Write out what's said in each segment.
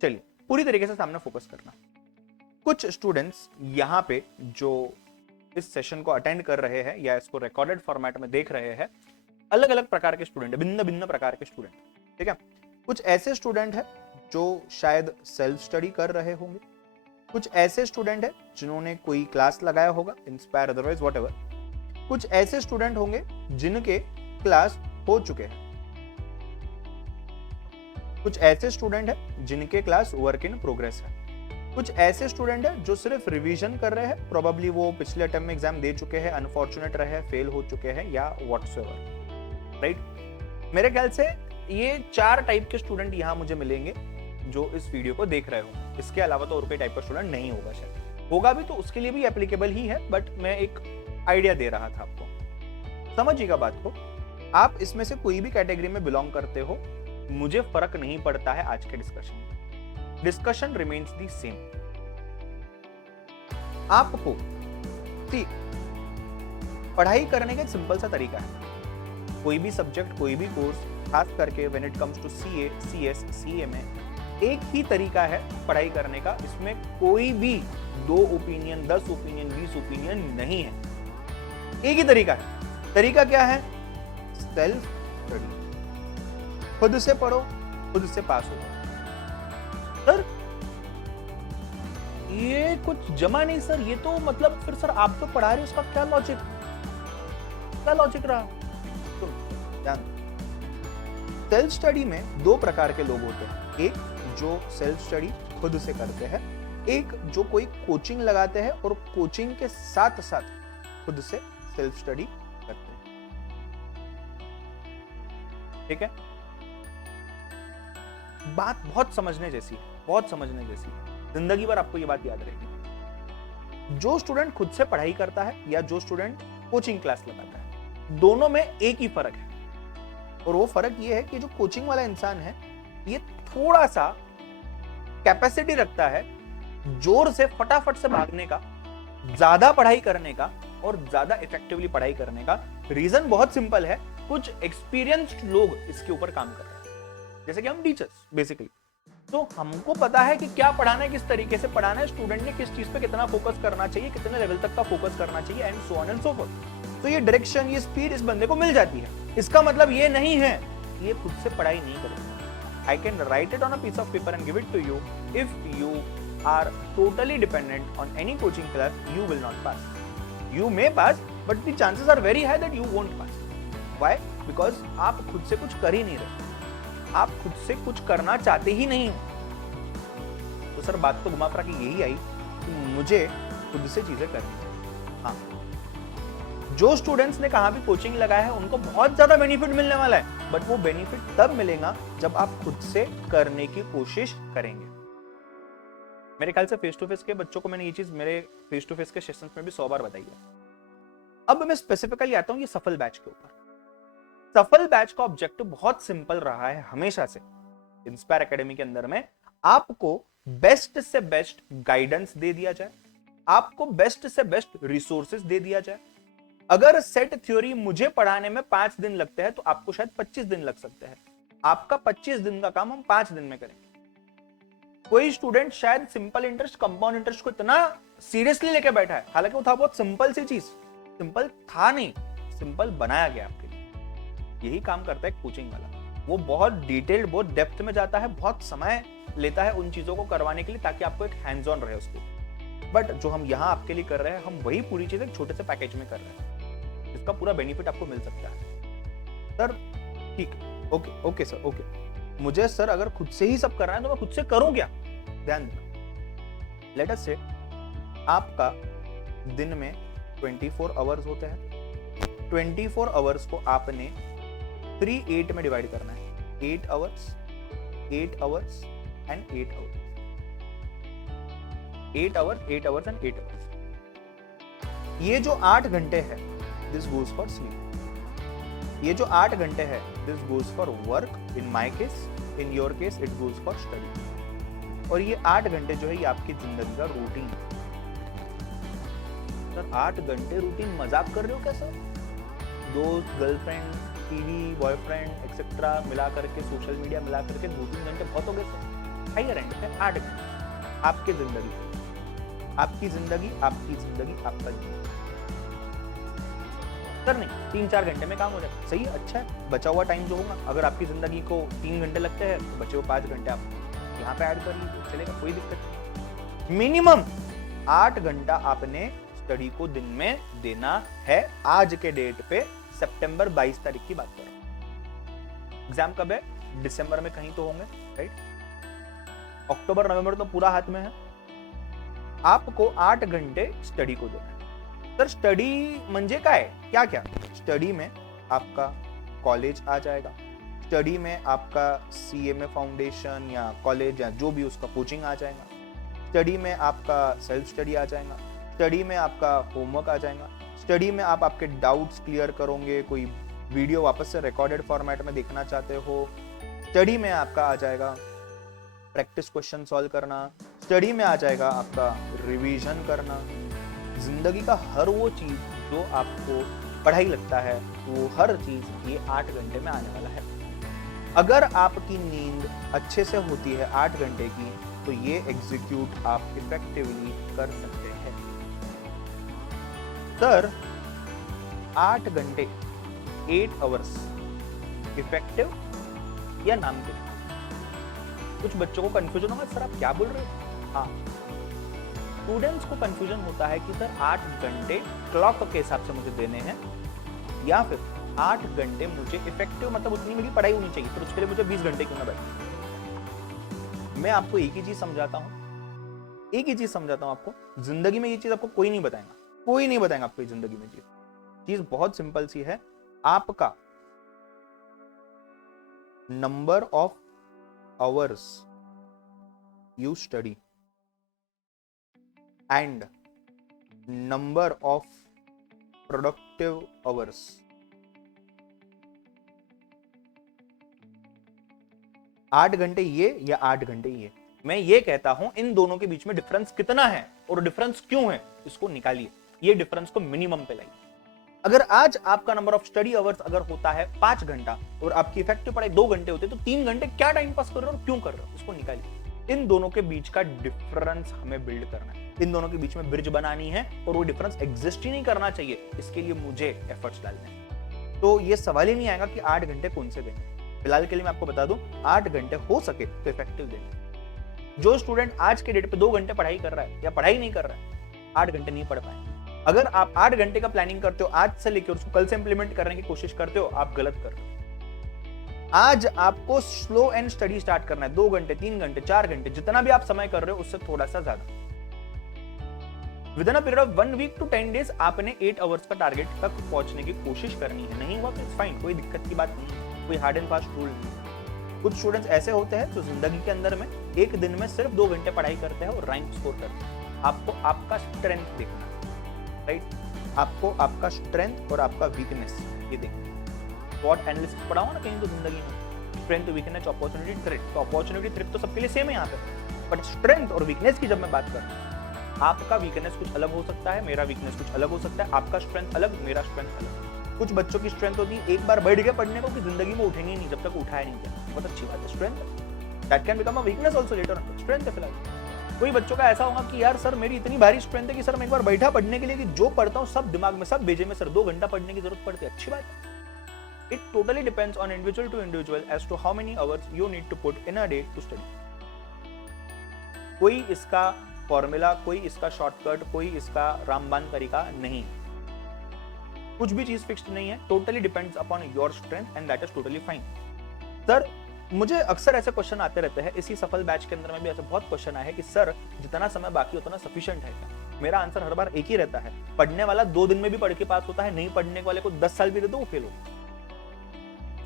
चलिए पूरी तरीके से सामने फोकस करना। कुछ स्टूडेंट्स यहाँ पे जो इस सेशन को अटेंड कर रहे हैं या इसको रिकॉर्डेड फॉर्मेट में देख रहे हैं, अलग अलग प्रकार के स्टूडेंट है, भिन्न भिन्न प्रकार के स्टूडेंट, ठीक है। कुछ ऐसे स्टूडेंट है जो शायद सेल्फ स्टडी कर रहे होंगे, कुछ ऐसे स्टूडेंट है जिन्होंने कोई क्लास लगाया होगा, इंस्पायर अदरवाइज व्हाटएवर, कुछ ऐसे स्टूडेंट होंगे जिनके क्लास हो चुके हैं, कुछ ऐसे स्टूडेंट है जिनके क्लास वर्क इन प्रोग्रेस है, कुछ ऐसे स्टूडेंट है जो सिर्फ रिवीजन कर रहे हैं, प्रोबेबली वो पिछले अटेम्प्ट में एग्जाम दे चुके हैं, अनफॉर्चुनेट रहे, फेल हो चुके हैं या व्हाटसोएवर, राइट। मेरे ख्याल से ये 4 टाइप के स्टूडेंट यहाँ मुझे मिलेंगे जो इस वीडियो को देख रहे हो। इसके अलावा तो और कोई टाइप का स्टूडेंट नहीं होगा, शायद होगा भी तो उसके लिए भी एप्लीकेबल ही है, बट मैं एक आइडिया दे रहा था आपको। समझिएगा बात को, आप इसमें से कोई भी कैटेगरी में बिलोंग करते हो, मुझे फर्क नहीं पड़ता है। आज के डिस्कशन रिमेन्स दी सेम। आपको पढ़ाई करने का एक सिंपल सा तरीका है। कोई भी सब्जेक्ट, कोई भी कोर्स, खास करके when it comes to CA, CS, CMA, एक ही तरीका है पढ़ाई करने का। इसमें कोई भी 2 ओपिनियन, 10 ओपिनियन, 20 ओपिनियन नहीं है, एक ही तरीका है। तरीका क्या है? Self study. खुद से पढ़ो, खुद से पास हो। सर ये कुछ जमा नहीं सर, ये तो मतलब फिर सर आप तो पढ़ा रहे हो, उसका क्या लॉजिक रहा? तो ध्यान, सेल्फ स्टडी में 2 प्रकार के लोग होते हैं। एक जो सेल्फ स्टडी खुद से करते हैं, एक जो कोई कोचिंग लगाते हैं और कोचिंग के साथ साथ खुद से सेल्फ स्टडी करते हैं, ठीक है। बात बहुत समझने जैसी है, बहुत समझने जैसी है। जिंदगी भर आपको ये बात याद रहेगी। जो स्टूडेंट खुद से पढ़ाई करता है या जो स्टूडेंट कोचिंग क्लास लगाता है, दोनों में एक ही फर्क है, और वो फर्क ये है कि जो कोचिंग वाला इंसान है ये थोड़ा सा कैपेसिटी रखता है जोर से फटाफट से भागने का, ज्यादा पढ़ाई करने का और ज्यादा इफेक्टिवली पढ़ाई करने का। रीजन बहुत सिंपल है, कुछ एक्सपीरियंस्ड लोग इसके ऊपर काम कर रहे हैं, जैसे कि हम टीचर्स बेसिकली। तो हमको पता है कि क्या पढ़ाना है, किस तरीके से पढ़ाना है, स्टूडेंट ने किस चीज पे कितना फोकस करना चाहिए, कितने लेवल तक का फोकस करना चाहिए, and so on and so fourth. तो ये डायरेक्शन, ये स्पीड इस बंदे को मिल जाती है। इसका मतलब ये नहीं है ये खुद से पढ़ाई नहीं करेगा। I can write it on a piece of paper and give it to you. If you are totally dependent on any coaching class, you will not pass. You may pass, but the chances are very high that you won't pass. Why? Because आप खुद से कुछ कर ही नहीं रहे, आप खुद से कुछ करना चाहते ही नहीं हो। तो सर बात तो घुमा फिरा के यही आई कि मुझे खुद से चीजें करनी है। हाँ, जो स्टूडेंट्स ने कहा भी कोचिंग लगाया है उनको बहुत ज्यादा बेनिफिट मिलने वाला है, बट वो बेनिफिट तब मिलेगा जब आप खुद से करने की कोशिश करेंगे। मेरे ख्याल से फेस टू फेस के बच्चों को मैंने ये चीज मेरे फेस टू फेस के सेशंस में भी 100 बार बताई है। अब मैं स्पेसिफिकली आता हूं ये सफल बैच के ऊपर। सफल बैच का ऑब्जेक्टिव बहुत सिंपल रहा है हमेशा से। इंस्पायर एकेडमी के अंदर में आपको बेस्ट से बेस्ट गाइडेंस दे दिया जाए, आपको बेस्ट से बेस्ट रिसोर्सेज दे दिया जाए। अगर सेट थ्योरी मुझे पढ़ाने में 5 दिन लगते हैं तो आपको शायद 25 दिन लग सकते हैं। आपका 25 दिन का काम हम 5 दिन में करेंगे। कोई स्टूडेंट शायद सिंपल इंटरेस्ट, कंपाउंड इंटरेस्ट को इतना सीरियसली लेके बैठा है, हालांकि वो था बहुत सिंपल सी चीज, सिंपल था नहीं, सिंपल बनाया गया आपके लिए। यही काम करता है कोचिंग वाला। वो बहुत डिटेल्ड, बहुत डेप्थ में जाता है, बहुत समय लेता है उन चीजों को करवाने के लिए ताकि आपको एक हैंड्स ऑन रहे उसको। बट जो हम यहाँ आपके लिए कर रहे हैं, हम वही पूरी चीजें छोटे से पैकेज में कर रहे हैं, इसका पूरा बेनिफिट आपको मिल सकता है। सर ठीक, ओके सर, ओके। मुझे सर अगर खुद से ही सब करना है तो मैं खुद से करूं क्या? ध्यान देना, लेट अस से आपका दिन में 24 आवर्स होते हैं। 24 आवर्स को आपने 3/8 में डिवाइड करना है। 8 hours, 8 hours and 8 hours, 8 hours, 8 hours and 8 hours. ये जो 8 घंटे है, this goes for sleep. ये जो 8 घंटे है, this goes for work. In my case, in your case, it goes for study. और ये 8 घंटे जो है ये आपकी जिंदगी का रूटीन। सर 8 घंटे रूटीन मजाक कर रहे हो क्या सर? दोस्त, गर्लफ्रेंड, टीवी, बॉयफ्रेंड एक्सेट्रा मिला करके, सोशल मीडिया मिला करके 2-3 घंटे बहुत हो गए सर। हायर एंड पे 8 घंटे आपकी जिंदगी, आपकी जिंदगी, आपकी जिंदगी, आपका जीवन। सर नहीं, 3-4 घंटे में काम हो जाएगा, सही है, अच्छा है। बचा हुआ टाइम जो होगा, अगर आपकी जिंदगी को 3 घंटे लगते हैं तो बचे हुए 5 घंटे आप यहाँ पे ऐड कर लीजिए, चलेगा, कोई दिक्कत नहीं। मिनिमम 8 घंटा आपने स्टडी को दिन में देना है। आज के डेट पे सितंबर 22 तारीख की बात कर रहा हूं। एग्जाम कब है? दिसंबर में कहीं तो होंगे, राइट? अक्टूबर नवंबर तो पूरा हाथ में है। आपको 8 घंटे स्टडी को देना है। सर स्टडी म्हणजे काय? क्या क्या? स्टडी में आपका कॉलेज आ जाएगा, स्टडी में आपका CMA फाउंडेशन या कॉलेज या जो भी उसका कोचिंग आ जाएगा, स्टडी में आपका सेल्फ स्टडी आ जाएगा, स्टडी में आपका होमवर्क आ जाएगा, स्टडी में आप आपके डाउट्स क्लियर करोगे, कोई वीडियो वापस से रिकॉर्डेड फॉर्मेट में देखना चाहते हो, स्टडी में आपका आ जाएगा प्रैक्टिस क्वेश्चन सॉल्व करना, स्टडी में आ जाएगा आपका रिवीजन करना। जिंदगी का हर वो चीज जो आपको पढ़ाई लगता है, वो हर चीज ये 8 घंटे में आने वाला है। अगर आपकी नींद अच्छे से होती है 8 घंटे की, तो ये एग्जीक्यूट आप इफेक्टिवली कर सकते हैं। सर 8 घंटे 8 आवर्स इफेक्टिव या नाम के? कुछ बच्चों को कंफ्यूजन होगा, सर आप क्या बोल रहे हो? हाँ, स्टूडेंट्स को कंफ्यूजन होता है कि सर 8 घंटे क्लॉक के हिसाब से मुझे देने हैं या फिर 8 घंटे मुझे इफेक्टिव, मतलब उतनी मेरी पढ़ाई होनी चाहिए, फिर उसके लिए मुझे 20 घंटे क्यों ना बैठे। मैं आपको एक ही चीज समझाता हूं, एक ही चीज समझाता हूं आपको। जिंदगी में ये चीज आपको कोई नहीं बताएगा, कोई नहीं बताएगा आपको जिंदगी में। चीज बहुत सिंपल सी है। आपका number of hours you study and number of productive hours, 8 घंटे ये या 8 घंटे ये। मैं ये कहता हूं इन दोनों के बीच में डिफरेंस कितना है और डिफरेंस क्यों है, इसको निकालिए, ये डिफरेंस को मिनिमम पे लाइए। अगर आज आपका नंबर ऑफ स्टडी आवर्स अगर होता है 5 घंटा और आपकी इफेक्टिव पढ़ाई 2 घंटे होते, तो 3 घंटे क्या टाइम पास कर रहे हो और क्यों कर रहे हो, इसको निकालिए। इन दोनों के बीच का डिफरेंस हमें बिल्ड करना है, इन दोनों के बीच में ब्रिज बनानी है, और वो डिफरेंस एग्जिस्ट ही नहीं करना चाहिए। इसके लिए मुझे एफर्ट्स डालने हैं। तो ये सवाल ही नहीं आएगा कि 8 घंटे कौन से दें। फिलहाल के लिए मैं आपको बता दूं, 8 घंटे हो सके तो इफेक्टिव दें। जो स्टूडेंट आज के डेट पे 2 घंटे पढ़ाई कर रहा है या पढ़ाई नहीं कर रहा है, 8 घंटे नहीं पढ़ पाए। अगर आप 8 घंटे का प्लानिंग करते हो आज से लेकर उसको कल से इंप्लीमेंट करने की कोशिश करते हो, आप गलत कर रहे हो। आज आपको स्लो एंड स्टडी स्टार्ट करना है। 2 घंटे, 3 घंटे, 4 घंटे, जितना भी आप समय कर रहे हो उससे थोड़ा सा ज्यादा। Within a period of 1 week to 10 days आपने 8 आवर्स का टारगेट तक पहुंचने की कोशिश करनी है। नहीं हुआ तो इट्स फाइन, कोई दिक्कत की बात नहीं है, कोई हार्ड एंड फास्ट रूल नहीं। कुछ स्टूडेंट्स ऐसे होते हैं जो जिंदगी के अंदर में एक दिन में सिर्फ 2 घंटे पढ़ाई करते हैं और रैंक स्कोर करते हैं। आपको आपका स्ट्रेंथ देखना, राइट? आपको आपका स्ट्रेंथ और आपका वीकनेस ये देखना। स्वॉट एनालिसिस पढ़ाओ ना कहीं तो जिंदगी में, स्ट्रेंथ, वीकनेस, अपॉर्चुनिटी, थ्रेट। तो अपॉर्चुनिटी, थ्रेट तो सबके लिए सेम है यहाँ पे, बट स्ट्रेंथ और वीकनेस की जब मैं बात करता हूँ, आपका वीकनेस कुछ अलग हो सकता है, मेरा वीकनेस कुछ अलग हो सकता है, आपका स्ट्रेंथ अलग, मेरा स्ट्रेंथ अलग। कुछ बच्चों की स्ट्रेंथ होती है एक बार बैठ गया पढ़ने को कि जिंदगी में उठेंगे नहीं जब तक उठाया नहीं जाए। बहुत अच्छी बात है, strength that can become a weakness also later on, strength है फिलहाल। कोई बच्चों का ऐसा होगा कि यार सर मेरी इतनी भारी स्ट्रेंथ है कि सर मैं एक बार बैठा पढ़ने के लिए कि जो पढ़ता हूँ सब दिमाग में, सब भेजे में सर 2 घंटा पढ़ने की जरूरत पड़ती है। अच्छी बात है। It totally depends on individual to individual as to how many hours you need to put in a day to study. कोई इसका फॉर्मूला, कोई इसका शॉर्टकट, कोई इसका रामबाण तरीका नहीं। कुछ भी चीज फिक्स्ड नहीं है, totally depends upon your strength and that is totally fine. Sir मुझे अक्सर ऐसे क्वेश्चन आते रहते हैं, इसी सफल बैच के अंदर में भी ऐसे बहुत क्वेश्चन आए हैं कि सर जितना समय बाकी उतना सफिशिएंट है क्या? मेरा आंसर हर बार एक ही रहता है, पढ़ने वाला 2 दिन में भी पढ़ के पास होता है, नहीं पढ़ने वाले को 10 साल भी दे दो वो फेल होता है।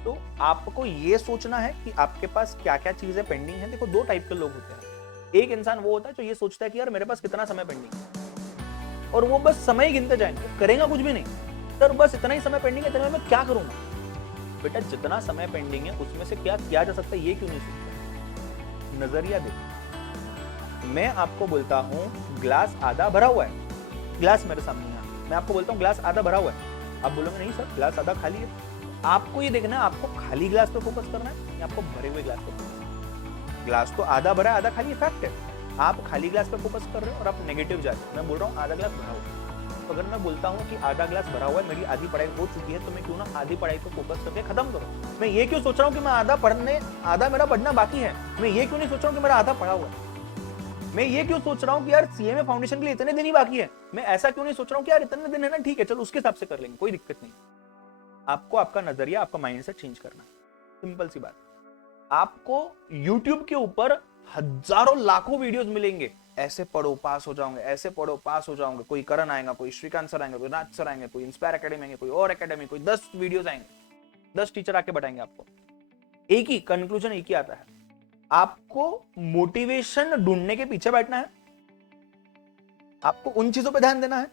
तो आपको ये सोचना है कि आपके पास क्या क्या चीजें पेंडिंग है। देखो 2 टाइप के लोग होते हैं। एक इंसान वो होता है जो ये सोचता है कि यार मेरे पास कितना समय पेंडिंग है, और वो बस समय ही गिनते जाएंगे, करेगा कुछ भी नहीं। सर बस इतना ही समय पेंडिंग है, इतने में मैं क्या करूंगा? बेटा जितना समय पेंडिंग है उसमें से क्या किया जा सकता है ये क्यों नहीं सोचता? नजरिया देखो। मैं आपको बोलता हूं ग्लास आधा भरा हुआ है, ग्लास मेरे सामने है, मैं आपको बोलता हूं ग्लास आधा भरा हुआ है, आप बोलोगे नहीं सर ग्लास आधा खाली है। आपको ये देखना है, आपको खाली ग्लास पे फोकस करना है या आपको भरे हुए ग्लास पे फोकस करना है? ग्लास तो आधा भरा आधा खाली, फैक्ट है। आप खाली ग्लास पे फोकस कर रहे हो और आप नेगेटिव जा रहे हो। मैं बोल रहा हूँ आधा ग्लास भरा हुआ। तो अगर मैं बोलता हूँ कि आधा ग्लास भरा हुआ है, मेरी आधी पढ़ाई हो चुकी है, तो मैं क्यों ना आधी पढ़ाई को फोकस करके खत्म करूँ। मैं ये क्यों सोच रहा हूँ कि मैं आधा मेरा पढ़ना बाकी है। मैं ये क्यों नहीं सोच रहा हूँ कि मेरा आधा पढ़ा हुआ है। मैं ये क्यों सोच रहा हूँ कि यार सीएमए फाउंडेशन के लिए इतने दिन ही बाकी है। मैं ऐसा क्यों नहीं सोच रहा हूँ कि यार इतने दिन है ना, ठीक है चलो उसके हिसाब से कर लेंगे, कोई दिक्कत नहीं। आपको आपका नजरिया, आपका माइंडसेट चेंज करना, सिंपल सी बात। आपको YouTube के ऊपर हजारों लाखों वीडियोस मिलेंगे, ऐसे पढ़ो पास हो जाओगे, ऐसे पढ़ो पास हो जाओगे। कोई करण आएगा, कोई श्रीकांत सर आएंगे, कोई राज सर आएंगे, कोई इंस्पायर एकेडमी आएंगे, कोई और एकेडमी, कोई 10 वीडियोस आएंगे, 10 टीचर आके बताएंगे आपको। एक ही कंक्लूजन एक ही आता है, आपको मोटिवेशन ढूंढने के पीछे बैठना है, आपको उन चीजों पे ध्यान देना है,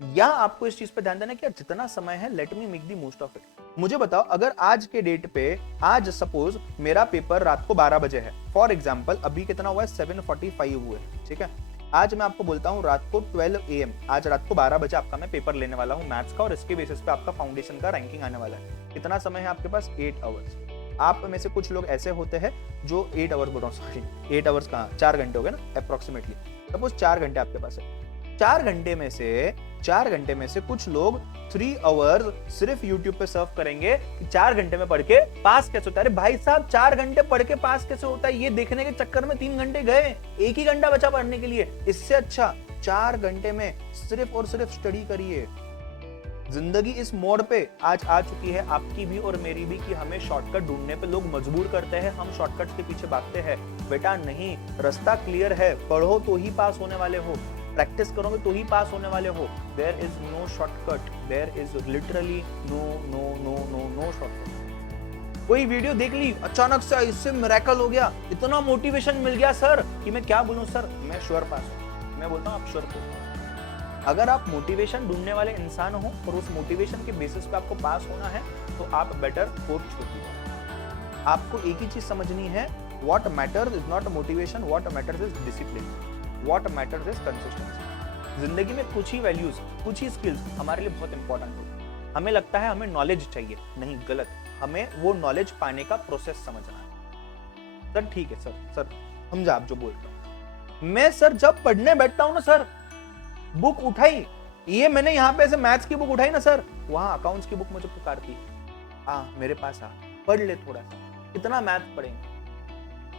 या आपको इस चीज पे ध्यान देना है कि जितना समय है let me make the most of it. मुझे बताओ, अगर आज के डेट पे, आज सपोज मेरा पेपर रात को 12 बजे है, फॉर एग्जांपल अभी कितना हुआ है 7:45 हुए, ठीक है। आज मैं आपको बोलता हूँ रात को 12 AM, आज रात को 12 बजे आपका मैं पेपर लेने वाला हूँ मैथ्स का, और इसके बेसिस पे आपका फाउंडेशन का रैंकिंग आने वाला है। कितना समय है आपके पास? 8 आवर्स। आप में से कुछ लोग ऐसे होते हैं जो 8 आवर्स बोल रहा हूँ, सॉरी 8 आवर्स कहाँ, 4 घंटे हो गए ना अप्रोक्सीमेटली। सपोज 4 घंटे आपके पास है, 4 घंटे में से कुछ लोग 3 आवर्स सिर्फ YouTube पे सर्व करेंगे कि 4 घंटे में पढ़ के पास कैसे होता है। अरे भाई साहब 4 घंटे पढ़ के पास कैसे होता है, ये देखने के चक्कर में 3 घंटे गए, 1 ही घंटा बचा पढ़ने के लिए। इससे अच्छा 4 घंटे में सिर्फ और सिर्फ स्टडी करिए। जिंदगी इस मोड़ पे आज आ चुकी है, आपकी भी और मेरी भी, कि हमें शॉर्टकट ढूंढने पे लोग मजबूर करते हैं, हम शॉर्टकट के पीछे भागते हैं। बेटा नहीं, रास्ता क्लियर है, पढ़ो तो ही पास होने वाले हो, प्रैक्टिस करोगे तो ही पास होने वाले हो। There is no shortcut, there is literally no shortcut. कोई वीडियो देख ली, अचानक से इससे मिरेकल हो गया, इतना मोटिवेशन मिल गया सर कि मैं क्या बोलूं सर, मैं श्योर पास हूं। मैं बोलता हूं आप श्योर हो। अगर आप मोटिवेशन ढूंढने वाले इंसान हो और उस मोटिवेशन के बेसिस पे आपको पास होना है, तो आप बेटर कोर्स छोड़िए। आपको एक ही चीज समझनी है, what matters is not motivation, what matters is discipline, what matters is consistency. जिंदगी में कुछ ही वैल्यूज, कुछ ही स्किल्स हमारे लिए बहुत इंपॉर्टेंट होती। हमें लगता है हमें नॉलेज चाहिए, नहीं, गलत। हमें वो नॉलेज पाने का प्रोसेस समझना है। सर ठीक है सर समझा आप जो बोल रहे हो। मैं सर जब पढ़ने बैठता हूं ना सर, बुक उठाई, ये मैंने यहाँ पे ऐसे मैथ्स की बुक उठाई ना सर, वहां अकाउंट्स की बुक मुझे पुकारती है, मेरे पास आ, पढ़ ले थोड़ा सा, कितना मैथ पढ़ेंगे,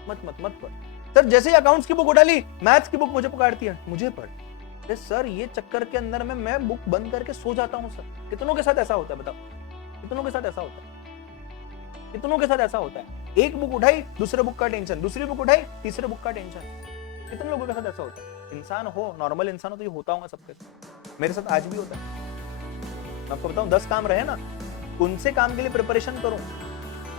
मत पढ़। सर जैसे ही अकाउंट्स की बुक उठा ली, मैथ्स की बुक मुझे पुकारती है, मुझे पढ़। अरे सर ये चक्कर के अंदर में मैं बुक बंद करके सो जाता हूँ सर। कितनों के साथ ऐसा होता है बताओ, कितनों के साथ ऐसा होता है, कितनों के साथ ऐसा होता है। एक बुक उठाई, दूसरे बुक का टेंशन, दूसरी बुक उठाई, तीसरे बुक का टेंशन। कितने लोगों के साथ ऐसा होता है। इंसान हो, नॉर्मल इंसान हो तो ये होता होगा सबके साथ। मेरे साथ आज भी होता है। मैं आपको बताऊं, 10 काम रहे ना, उनसे काम के लिए प्रिपरेशन करूं,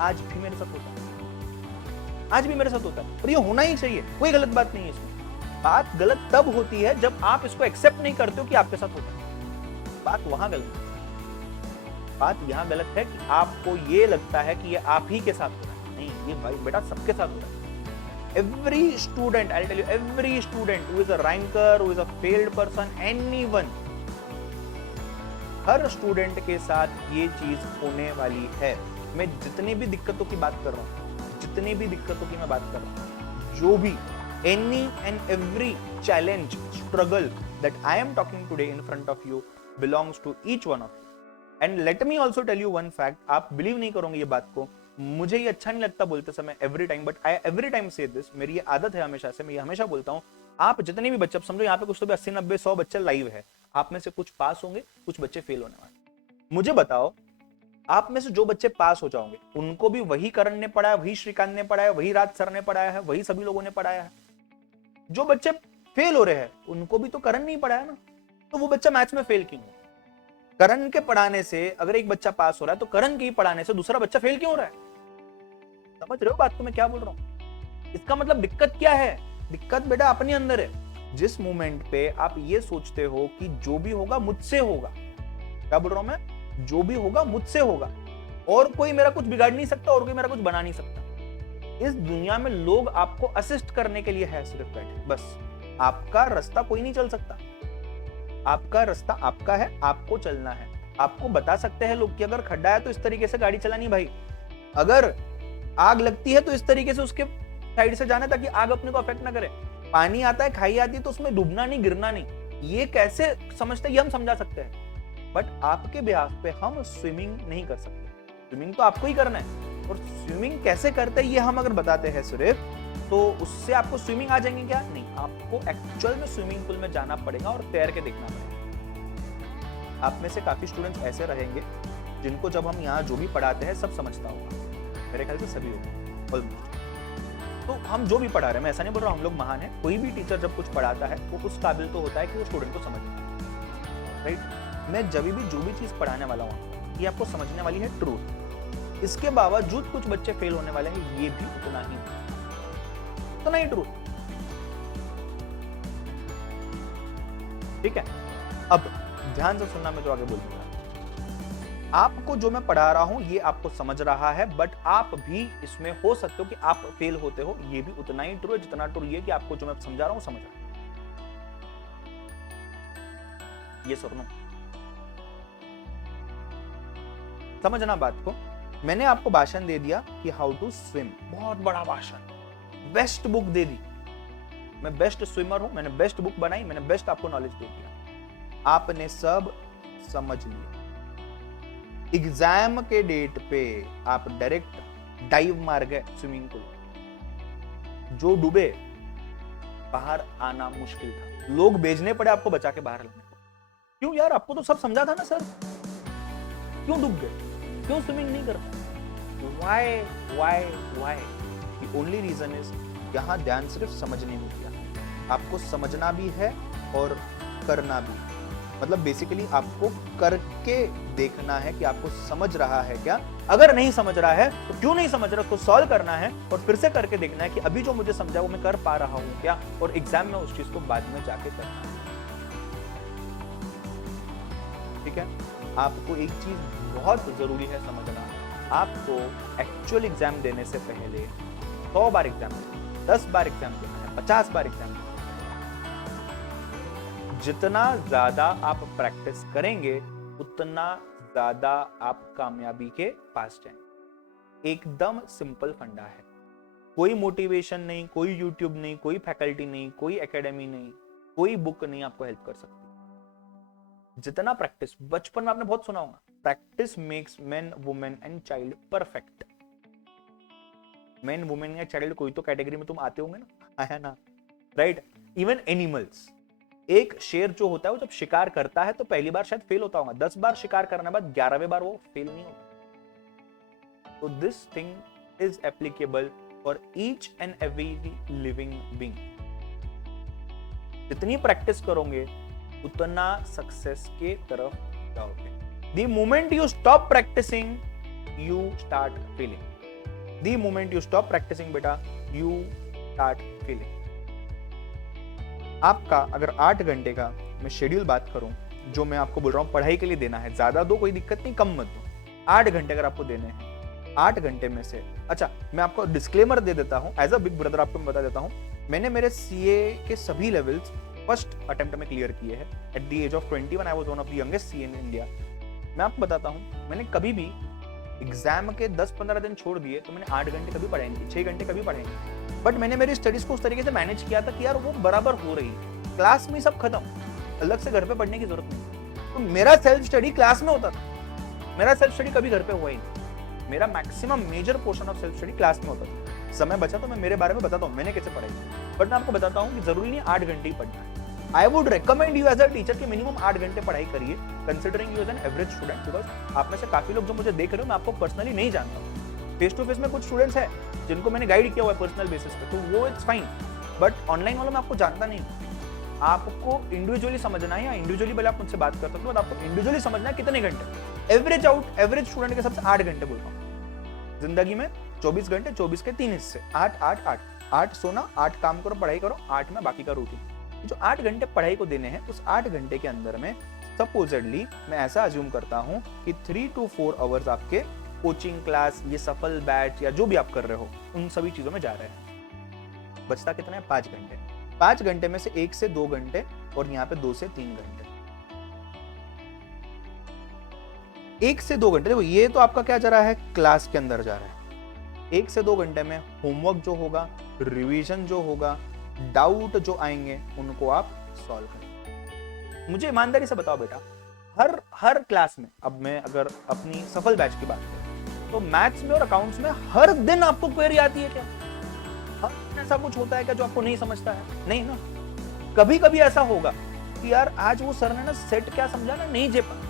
आज भी मेरे साथ होता है, आज भी मेरे साथ होता है। और ये होना ही चाहिए, कोई गलत बात नहीं है इसमें। बात गलत तब होती है जब आप इसको एक्सेप्ट नहीं करते हो कि आपके साथ होता है। बात वहां गलत है। बात यहां गलत है कि आपको ये लगता है कि ये आप ही के साथ हो रहा है। नहीं, ये भाई बेटा सबके साथ हो रहा है। Every student, I'll tell you, every student who is a ranker, who is a failed person, anyone, her student के साथ ये चीज होने वाली है। मैं जितनी भी दिक्कतों की बात कर रहा हूँ, जितनी भी दिक्कतों की मैं बात कर रहा हूँ, जो भी any and every challenge, struggle that I am talking today in front of you belongs to each one of you. And let me also tell you one fact, आप बिलीव नहीं करोगे ये बात को, मुझे ये अच्छा नहीं लगता बोलते समय every time, but I every time से दिस, मेरी ये आदत है हमेशा से, मैं ये हमेशा बोलता हूँ। आप जितने भी बच्चे, समझो यहाँ पे कुछ तो भी 80, 90, 100 बच्चे लाइव है, आप में से कुछ पास होंगे, कुछ बच्चे फेल होने वाले। मुझे बताओ, आप में से जो बच्चे पास हो जाओगे, उनको भी वही करण ने पढ़ाया, वही श्रीकांत ने पढ़ाया, वही राज सर ने पढ़ाया है, वही सभी लोगों ने पढ़ाया है। जो बच्चे फेल हो रहे हैं, उनको भी तो करण नहीं पढ़ाया ना, तो वो बच्चा मैथ्स में फेल क्यों? करण के पढ़ाने से अगर एक बच्चा पास हो रहा है, तो करण के ही पढ़ाने से दूसरा बच्चा फेल क्यों हो रहा है? समझ रहे हो बात को मैं क्या बोल रहा हूं? इसका मतलब दिक्कत क्या है? दिक्कत बेटा अपने अंदर है। जिस मोमेंट पे आप ये सोचते हो कि जो भी होगा मुझसे होगा, क्या बोल रहा हूं मैं, जो भी होगा मुझसे होगा, और कोई मेरा कुछ बिगाड़ नहीं सकता, और कोई मेरा कुछ बना नहीं सकता। इस दुनिया में लोग आपको असिस्ट करने के लिए है सिर्फ बैठे, बस। आपका रास्ता कोई नहीं चल सकता। आपका रास्ता आपका है, आपको चलना है। आपको बता सकते हैं लोग कि अगर खड्डा है तो इस तरीके से गाड़ी चलानी भाई, अगर आग लगती है तो इस तरीके से उसके साइड से जाना है ताकि आग अपने को अफेक्ट ना करे। पानी आता है, खाई आती है तो उसमें डूबना नहीं, गिरना नहीं। ये कैसे समझते हैं, ये हम समझा सकते हैं, बट आपके बिहाफ पे हम स्विमिंग नहीं कर सकते। स्विमिंग तो आपको ही करना है, और स्विमिंग कैसे करते हैं ये हम अगर बताते हैं सिर्फ, तो उससे आपको स्विमिंग आ जाएंगे क्या? नहीं, आपको एक्चुअल में स्विमिंग पूल में जाना पड़ेगा और तैर के देखना पड़ेगा। आप में से काफी स्टूडेंट्स ऐसे रहेंगे जिनको जब हम यहाँ जो भी पढ़ाते हैं सब समझता होगा, मेरे ख्याल से सभी होगा ऑलमोस्ट। तो हम जो भी पढ़ा रहे हैं, मैं ऐसा नहीं बोल रहा हम लोग महान हैं, कोई भी टीचर जब कुछ पढ़ाता है वो उस काबिल तो होता है कि वो स्टूडेंट को समझ, राइट। मैं जब भी जो भी चीज पढ़ाने वाला हूँ ये आपको समझने वाली है ट्रूथ। इसके बावजूद कुछ बच्चे फेल होने वाले हैं, ये भी उतना ही ट्रूथ, ठीक है। अब ध्यान से सुनना, मैं जो आगे बोलूंगा, आपको जो मैं पढ़ा रहा हूं ये आपको समझ रहा है, बट आप भी इसमें हो सकते हो कि आप फेल होते हो, ये भी उतना ही ट्रू है जितना ट्रू ये कि आपको जो मैं समझा रहा हूं समझ रहा हूं। ये सुनो, समझना बात को। मैंने आपको भाषण दे दिया कि हाउ टू स्विम, बहुत बड़ा भाषण, बेस्ट बुक दे दी, मैं बेस्ट स्विमर हूं, मैंने बेस्ट बुक बनाई, मैंने बेस्ट आपको नॉलेज दे दिया, आपने सब समझ लिया। एग्जाम के डेट पे आप डायरेक्ट डाइव मार गए स्विमिंग पूल, जो डूबे बाहर आना मुश्किल था, लोग भेजने पड़े आपको बचा के बाहर लाने को। क्यों यार, आपको तो सब समझा था ना सर, क्यों डूब गए, क्यों स्विमिंग नहीं कर पाए? Why? The only reason is यहाँ ध्यान सिर्फ समझने में दिया, आपको समझना भी है और करना भी, मतलब बेसिकली आपको करके देखना है कि आपको समझ रहा है क्या। अगर नहीं समझ रहा है तो क्यों नहीं समझ रहा, उसको सॉल्व करना है और फिर से करके देखना है कि अभी जो मुझे समझा वो मैं कर पा रहा हूं क्या, और एग्जाम में उस चीज को बाद में जाके करना है, ठीक है। आपको एक चीज बहुत जरूरी है समझना, आपको एक्चुअल एग्जाम देने से पहले 100 बार एग्जाम देना है, 10 बार एग्जाम देना है, 50 बार एग्जाम देना है। जितना ज्यादा आप प्रैक्टिस करेंगे उतना ज्यादा आप कामयाबी के पास जाएंगे। एकदम सिंपल फंडा है, कोई मोटिवेशन नहीं, कोई यूट्यूब नहीं, कोई फैकल्टी नहीं, कोई एकेडमी नहीं, कोई बुक नहीं आपको हेल्प कर सकती। जितना प्रैक्टिस, बचपन में आपने बहुत सुना होगा, practice makes man women and child perfect. Man women या चाइल्ड कोई तो कैटेगरी में तुम आते होंगे ना, आया ना, राइट। इवन एनिमल्स, एक शेर जो होता है वो जब शिकार करता है तो पहली बार शायद फेल होता होगा, 10 बार शिकार करने बाद 11वें बार वो फेल नहीं होता। तो this thing is applicable for each and every living being. जितनी प्रैक्टिस करोगे उतना सक्सेस के तरफ जाओगे। The moment you stop practising you start failing. The moment you stop practising बेटा यू स्टार्ट फेलिंग। आपका अगर 8 घंटे का मैं शेड्यूल बात करूं, जो मैं आपको बोल रहा हूं पढ़ाई के लिए देना है, ज्यादा दो कोई दिक्कत नहीं, कम मत दो, 8 घंटे अगर आपको देने हैं, 8 घंटे में से, अच्छा मैं आपको डिस्क्लेमर दे देता हूं, एज अ बिग ब्रदर आपको मैं बता देता हूं, मैंने मेरे सीए के सभी लेवल्स फर्स्ट अटेम्प्ट में क्लियर किए हैं। At the age of 21 I was one of the youngest CA in India. मैं आपको बताता हूं, मैंने कभी भी एग्जाम के 10-15 दिन छोड़ दिए तो मैंने 8 घंटे कभी पढ़ाई नहीं, 6 घंटे कभी पढ़ाई नहीं, बट मैंने मेरी स्टडीज को उस तरीके से मैनेज किया था कि यार वो बराबर हो रही है, क्लास में सब खत्म, अलग से घर पे पढ़ने की जरूरत नहीं। तो मेरा सेल्फ स्टडी क्लास में होता था, मेरा सेल्फ स्टडी कभी घर पे हुआ ही नहीं। मेरा maximum major portion of self study class में होता था। समय बचा तो मैं मेरे बारे में बताता हूँ मैंने कैसे पढ़ाई, बट मैं आपको बताता हूँ कि जरूरी नहीं 8 घंटे ही पढ़ना है। I would recommend you as a teacher कि मिनिमम 8 घंटे पढ़ाई करिए, considering you as an average student, because आप में से काफी लोग जो मुझे देख रहे हो मैं आपको पर्सनली नहीं जानता हूँ। फेस टू फेस में कुछ स्टूडेंट्स है जिनको मैंने गाइड किया हुआ है पर्सनल बेसिस पे, तो वो इट्स फाइन, बट ऑनलाइन वालों में आपको जानता नहीं। आपको इंडिविजुअली समझना है, या इंडिविजुअली पहले आप मुझसे बात करते हो तो आपको इंडिविजुअली समझना है कितने घंटे। एवरेज आउट, एवरेज स्टूडेंट के सबसे 8 घंटे बोलता हूँ। जिंदगी में 24 घंटे, 24 के 3 हिस्से, 8 सोना, 8 काम करो, पढ़ाई करो, 8 में बाकी का रूटीन। जो 8 घंटे पढ़ाई को देने हैं, उस 8 घंटे के अंदर में सपोजेडली मैं ऐसा अज्यूम करता हूं कि 3 to 4 आवर्स आपके कोचिंग क्लास, ये सफल बैच या जो भी आप कर रहे हो उन सभी चीजों में जा रहे हैं। बचता कितना है? 5 घंटे। 5 घंटे में से 1 से 2 घंटे और यहाँ पे 2 से 3 घंटे। 1 से 2 घंटे, देखो ये तो आपका क्या जा रहा है, क्लास के अंदर जा रहा है। 1 से 2 घंटे में होमवर्क जो होगा, रिवीजन जो होगा, डाउट जो आएंगे, उनको आप सॉल्व करें। मुझे ईमानदारी से बताओ बेटा, हर क्लास में, अब मैं अगर अपनी सफल बैच की बात करूं, तो मैथ्स में और अकाउंट्स में हर दिन आपको क्वेरी आती है क्या? हर दिन ऐसा कुछ होता है क्या जो आपको नहीं समझता है? नहीं ना। कभी कभी ऐसा होगा कि यार आज वो सर ने ना सेट क्या समझा ना, नहीं जेपा।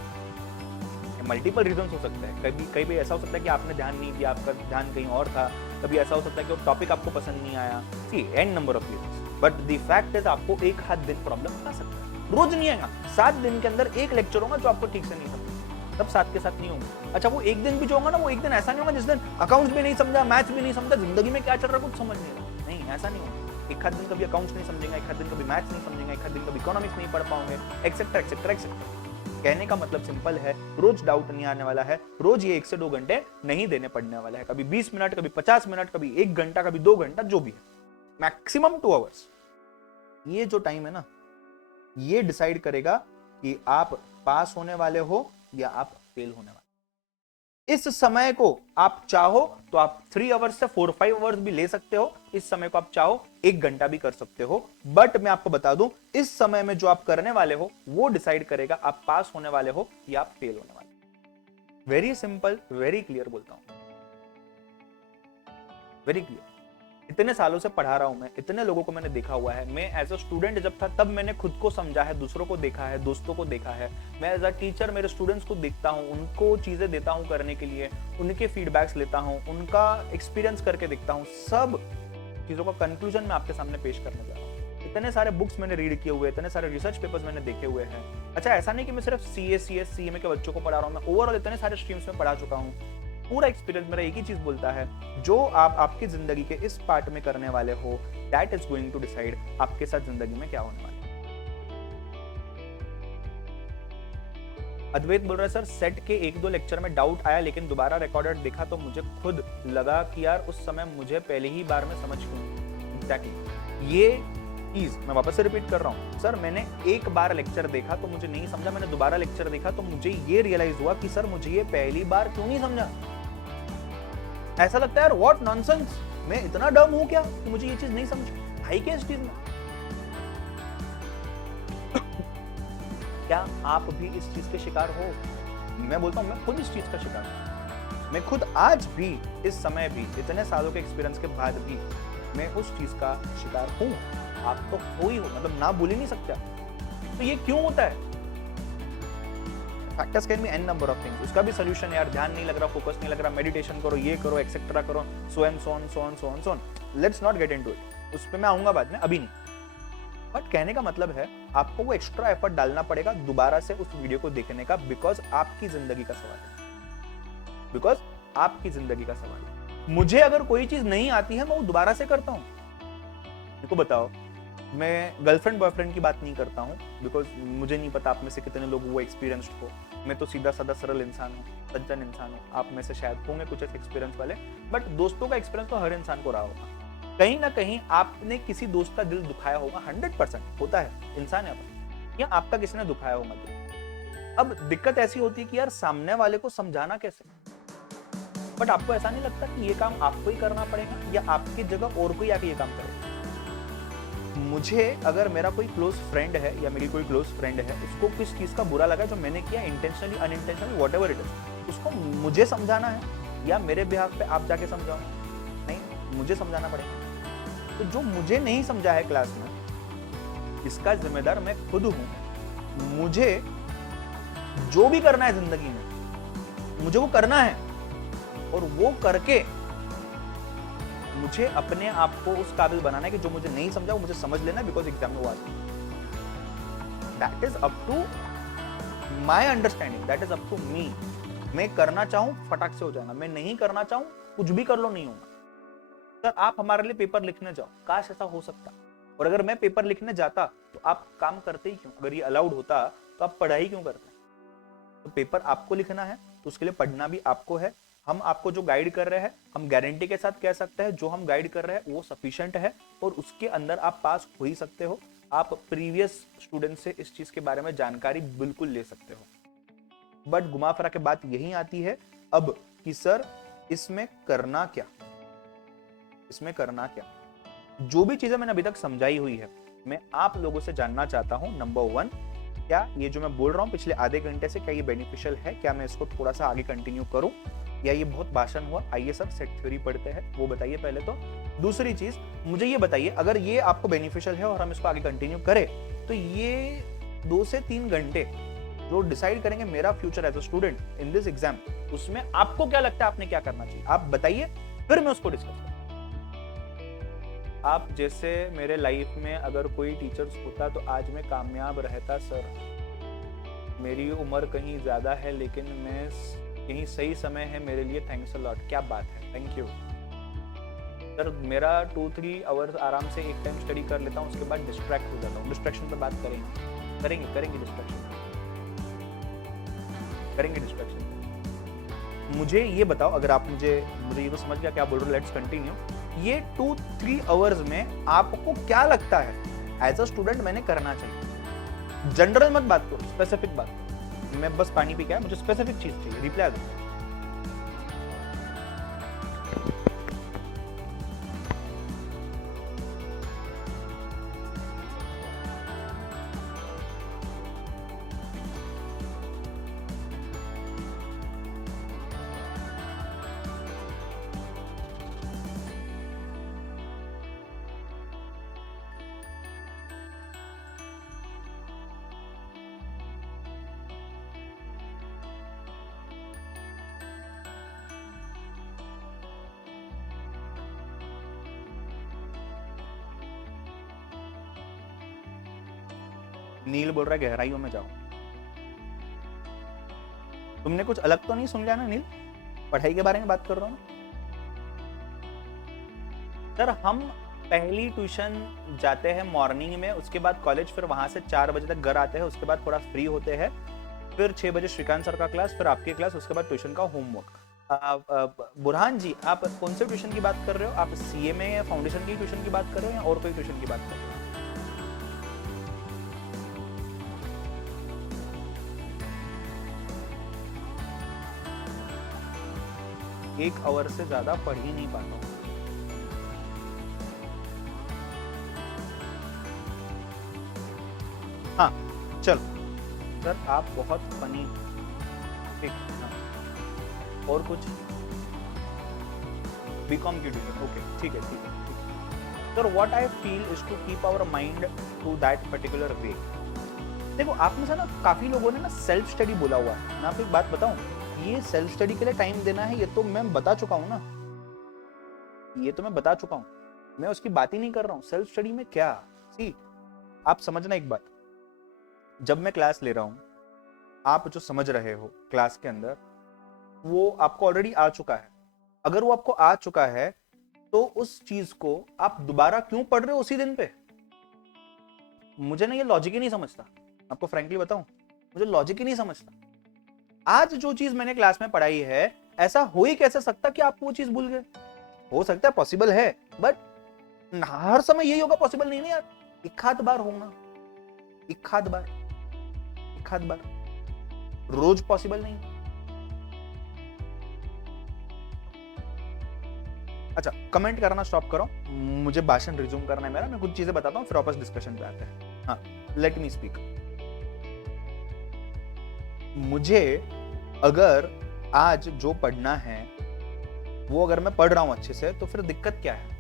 मल्टीपल रीजन हो सकते हैं। कभी भी ऐसा हो सकता है कि आपने ध्यान नहीं दिया, आपका ध्यान कहीं और था। कभी ऐसा हो सकता है कि वो टॉपिक आपको पसंद नहीं आया। See n number of reasons, but the fact is आपको एक हाथ दिन प्रॉब्लम आ सकता है। रोज नहीं आएगा, 7 दिन के अंदर एक लेक्चर होगा जो आपको ठीक से नहीं समझ, तब साथ के साथ नहीं होगा। अच्छा, वो एक दिन भी जो होगा ना, वो एक दिन ऐसा नहीं होगा जिस दिन अकाउंट्स भी नहीं समझा, मैथ्स भी नहीं समझा, जिंदगी में क्या चल रहा है कुछ समझ नहीं रहा। नहीं, ऐसा नहीं होगा। एक हाथ दिन कभी अकाउंट्स नहीं समझेंगे, एक हाथ दिन कभी मैथ्स नहीं समझेंगे, एक हाथ दिन कभी इकोनॉमिक्स नहीं पढ़ पाओगे, एक्सेट्रा एक्सेट्रा एक्सेट्रा। कहने का मतलब सिंपल है, रोज डाउट नहीं आने वाला है, रोज ये 1 से 2 घंटे नहीं देने पड़ने वाला है। कभी 20 मिनट, कभी 50 मिनट, कभी 1 घंटा, कभी 2 घंटा, जो भी है, मैक्सिमम 2 आवर्स। ये जो टाइम है ना, ये डिसाइड करेगा कि आप पास होने वाले हो या आप फेल होने वाले। इस समय को आप चाहो तो आप 3 आवर्स से 4-5 आवर्स भी ले सकते हो। इस समय को आप चाहो 1 घंटा भी कर सकते हो। बट मैं आपको बता दूं, इस समय में जो आप करने वाले हो वो डिसाइड करेगा आप पास होने वाले हो या आप फेल होने वाले हो। वेरी सिंपल, वेरी क्लियर बोलता हूं, वेरी क्लियर। इतने सालों से पढ़ा रहा हूं मैं, इतने लोगों को मैंने देखा हुआ है। मैं एज अ स्टूडेंट जब था तब मैंने खुद को समझा है, दूसरों को देखा है, दोस्तों को देखा है। मैं एज अ टीचर मेरे स्टूडेंट्स को देखता हूं, उनको चीजें देता हूं करने के लिए, उनके फीडबैक्स लेता हूं, उनका एक्सपीरियंस करके देखता हूं। सब चीजों का कंक्लूजन मैं आपके सामने पेश करने जा रहा हूं। इतने सारे बुक्स मैंने रीड किए हुए, इतने सारे रिसर्च पेपर्स मैंने देखे हुए हैं। अच्छा, ऐसा नहीं कि मैं सिर्फ CA, CS, CMA के बच्चों को पढ़ा रहा हूं, मैं ओवरऑल इतने सारे स्ट्रीम्स में पढ़ा चुका हूं। पूरा एक्सपीरियंस मेरा एक ही चीज बोलता है, जो आप आपकी जिंदगी के इस पार्ट में करने वाले हो, that is going to decide आपके साथ जिंदगी में क्या होने वाला है। अद्वैत बोल रहा है, सर सेट के 1-2 लेक्चर में डाउट आया, लेकिन दोबारा रिकॉर्डेड देखा तो मुझे खुद लगा कि यार उस समय मुझे पहले ही बार में समझ क्यों। एग्जैक्टली ये चीज मैं वापस से रिपीट कर रहा हूं। सर मैंने एक बार लेक्चर देखा तो मुझे नहीं समझा, मैंने दोबारा लेक्चर देखा तो मुझे ये रियलाइज हुआ कि सर मुझे ये पहली बार क्यों नहीं समझा। ऐसा लगता है यार व्हाट नॉनसेंस, मैं इतना डम हूं क्या कि मुझे ये चीज नहीं समझ आई क्या इस चीज में। क्या आप भी इस चीज के शिकार हो? मैं बोलता हूं मैं खुद इस चीज का शिकार हूं। मैं खुद आज भी, इस समय भी, इतने सालों के एक्सपीरियंस के बाद भी मैं उस चीज का शिकार हूं। आप तो हो ही हो, मतलब ना बोल ही नहीं सकते। तो ये क्यों होता है? Factors can be n number of things. उसका भी सोल्यूशन है यार, ध्यान नहीं लग रहा, फोकस नहीं लग रहा, मेडिटेशन करो, ये करो, एक्सेट्रा करो, so and so on so on so on so on. Let's not get into it, उस पे मैं आऊंगा बाद में, अभी नहीं। बट कहने का मतलब है आपको वो एक्स्ट्रा एफर्ट डालना पड़ेगा दोबारा से उस वीडियो को देखने का, बिकॉज आपकी जिंदगी का सवाल है, बिकॉज आपकी जिंदगी का सवाल है। मुझे अगर कोई चीज नहीं आती है मैं वो दोबारा से करता हूं। देखो बताओ, मैं गर्लफ्रेंड बॉयफ्रेंड की बात नहीं करता हूँ, बिकॉज मुझे नहीं पता आप में से कितने लोग वो एक्सपीरियंस्ड हो। मैं तो सीधा साधा सरल इंसान हूँ, सज्जन इंसान हूँ। आप में से शायद होंगे कुछ ऐसे एक्सपीरियंस वाले, बट दोस्तों का एक्सपीरियंस तो हर इंसान को रहा होगा। कहीं ना कहीं आपने किसी दोस्त का दिल दुखाया होगा, 100% होता है, इंसान है अपन, या आपका किसी ने दुखाया होगा दिल। अब दिक्कत ऐसी होती है कि यार सामने वाले को समझाना कैसे। बट आपको ऐसा नहीं लगता कि ये काम आपको ही करना पड़ेगा या आपकी जगह और कोई आके ये काम करेगा? मुझे अगर मेरा कोई क्लोज फ्रेंड है या मेरी कोई क्लोज फ्रेंड है, उसको किस चीज का बुरा लगा जो मैंने किया, intentionally unintentionally whatever it is, उसको मुझे समझाना है या मेरे बिहाफ पे आप जाके समझाओ? नहीं, मुझे समझाना पड़ेगा। तो जो मुझे नहीं समझा है क्लास में, इसका जिम्मेदार मैं खुद हूं। मुझे जो भी करना है जिंदगी में, मुझे वो करना है, और वो करके मुझे अपने आप को उस काबिल बनाना है कि जो मुझे नहीं समझा वो मुझे समझ लेना, बिकॉज एग्जाम में वो आ जाए। That is up to my understanding, that is up to me. मैं करना चाहूं फटाक से हो जाएगा, मैं नहीं करना चाहूं कुछ भी कर लो नहीं होगा। सर आप हमारे लिए पेपर लिखने जाओ, काश ऐसा हो सकता, और अगर मैं पेपर लिखने जाता तो आप काम करते ही क्यों? अगर ये अलाउड होता तो आप पढ़ाई क्यों करते? तो पेपर आपको लिखना है तो उसके लिए पढ़ना भी आपको है। हम आपको जो गाइड कर रहे हैं, हम गारंटी के साथ कह सकते हैं जो हम गाइड कर रहे हैं वो सफिशिएंट है, और उसके अंदर आप पास हो ही सकते हो। आप प्रीवियस स्टूडेंट से इस चीज के बारे में जानकारी बिल्कुल ले सकते हो। बट घुमा फिरा के बात यही आती है अब कि सर इसमें करना क्या, इसमें करना क्या? जो भी चीजें मैंने अभी तक समझाई हुई है, मैं आप लोगों से जानना चाहता हूं, नंबर 1, क्या ये जो मैं बोल रहा हूँ पिछले आधे घंटे से, क्या ये बेनिफिशियल है? क्या मैं इसको थोड़ा सा आगे कंटिन्यू करूं, या ये बहुत भाषण हुआ? आइए सर सेट थ्योरी पढ़ते हैं, वो बताइए पहले तो। दूसरी चीज मुझे ये बताइए, अगर ये आपको बेनिफिशियल है और हम इसको आगे कंटिन्यू करें, तो ये 2 से 3 घंटे जो डिसाइड करेंगे मेरा future as a student in this exam, उसमें आपको क्या लगता है आपने क्या करना चाहिए? आप बताइए, फिर मैं उसको डिस्कस करूं। आप जैसे मेरे लाइफ में अगर कोई टीचर्स होता तो आज मैं कामयाब रहता सर। मेरी उम्र कहीं ज्यादा है लेकिन मैं कहीं सही समय है मेरे लिए, थैंक्स अ लॉट। क्या बात है, थैंक यू सर। मेरा 2-3 आवर्स आराम से एक टाइम स्टडी कर लेता हूँ, उसके बाद डिस्ट्रैक्ट हो जाता हूँ। डिस्ट्रैक्शन पे बात करेंगे डिस्ट्रैक्शन। मुझे ये बताओ, अगर आप मुझे ये तो समझ गया क्या बोल रहे हो, लेट्स कंटिन्यू। ये 2-3 आवर्स में आपको क्या लगता है एज अ स्टूडेंट मैंने करना चाहिए? जनरल मत बात करो, स्पेसिफिक बात करो। मैं बस पानी पी के आया, मुझे स्पेसिफिक चीज चाहिए, रिप्लाई दो। नील बोल रहा है गहराइयों में जाओ। तुमने कुछ अलग तो नहीं सुन लिया ना नील? पढ़ाई के बारे में बात कर रहा हूं सर। हम पहली ट्यूशन जाते हैं मॉर्निंग में, उसके बाद कॉलेज, फिर वहां से 4 बजे तक घर आते हैं, उसके बाद थोड़ा फ्री होते हैं, फिर 6 बजे श्रीकांत सर का क्लास, फिर आपकी क्लास, उसके बाद ट्यूशन का होमवर्क। बुरहान जी, आप कौन से ट्यूशन की बात कर रहे हो? आप सीएमए या फाउंडेशन की ट्यूशन की बात कर रहे हो या और कोई ट्यूशन की बात कर रहे हो? 1 आवर से ज्यादा पढ़ ही नहीं पाता हूँ। हाँ चलो सर, आप बहुत फनी। ठीक, हाँ। और कुछ? बीकॉम की ट्यूशन, ओके ठीक है। Sir what I feel is to keep our mind to that particular way. देखो, आप में से ना काफी लोगों ने ना सेल्फ स्टडी बोला हुआ है। मैं आपको एक बात बताऊं, ये सेल्फ स्टडी के लिए टाइम देना है, ये तो मैं बता चुका हूं ना, मैं उसकी बात ही नहीं कर रहा हूं। सेल्फ स्टडी में क्या, सी आप समझना एक बात, जब मैं क्लास ले रहा हूं, आप जो समझ रहे हो क्लास के अंदर, वो आपको ऑलरेडी आ चुका है। अगर वो आपको आ चुका है तो उस चीज को आप दोबारा क्यों पढ़ रहे हो उसी दिन पे? मुझे ना ये लॉजिक ही नहीं समझता, आपको फ्रैंकली बताऊं, मुझे लॉजिक ही नहीं समझता। आज जो चीज मैंने क्लास में पढ़ाई है, ऐसा हो ही कैसे सकता कि आप वो चीज भूल गए? हो सकता है, पॉसिबल है, बट हर समय यही होगा पॉसिबल नहीं ना यार। एक आध बार होगा, एक आध बार, रोज पॉसिबल नहीं। अच्छा, कमेंट करना स्टॉप करो, मुझे भाषण रिज्यूम करना है मेरा। मैं कुछ चीजें बताता हूँ, फिर वापस डिस्कशन पे आते हैं। हाँ, लेट मी स्पीक। मुझे अगर आज जो पढ़ना है वो अगर मैं पढ़ रहा हूं अच्छे से, तो फिर दिक्कत क्या है?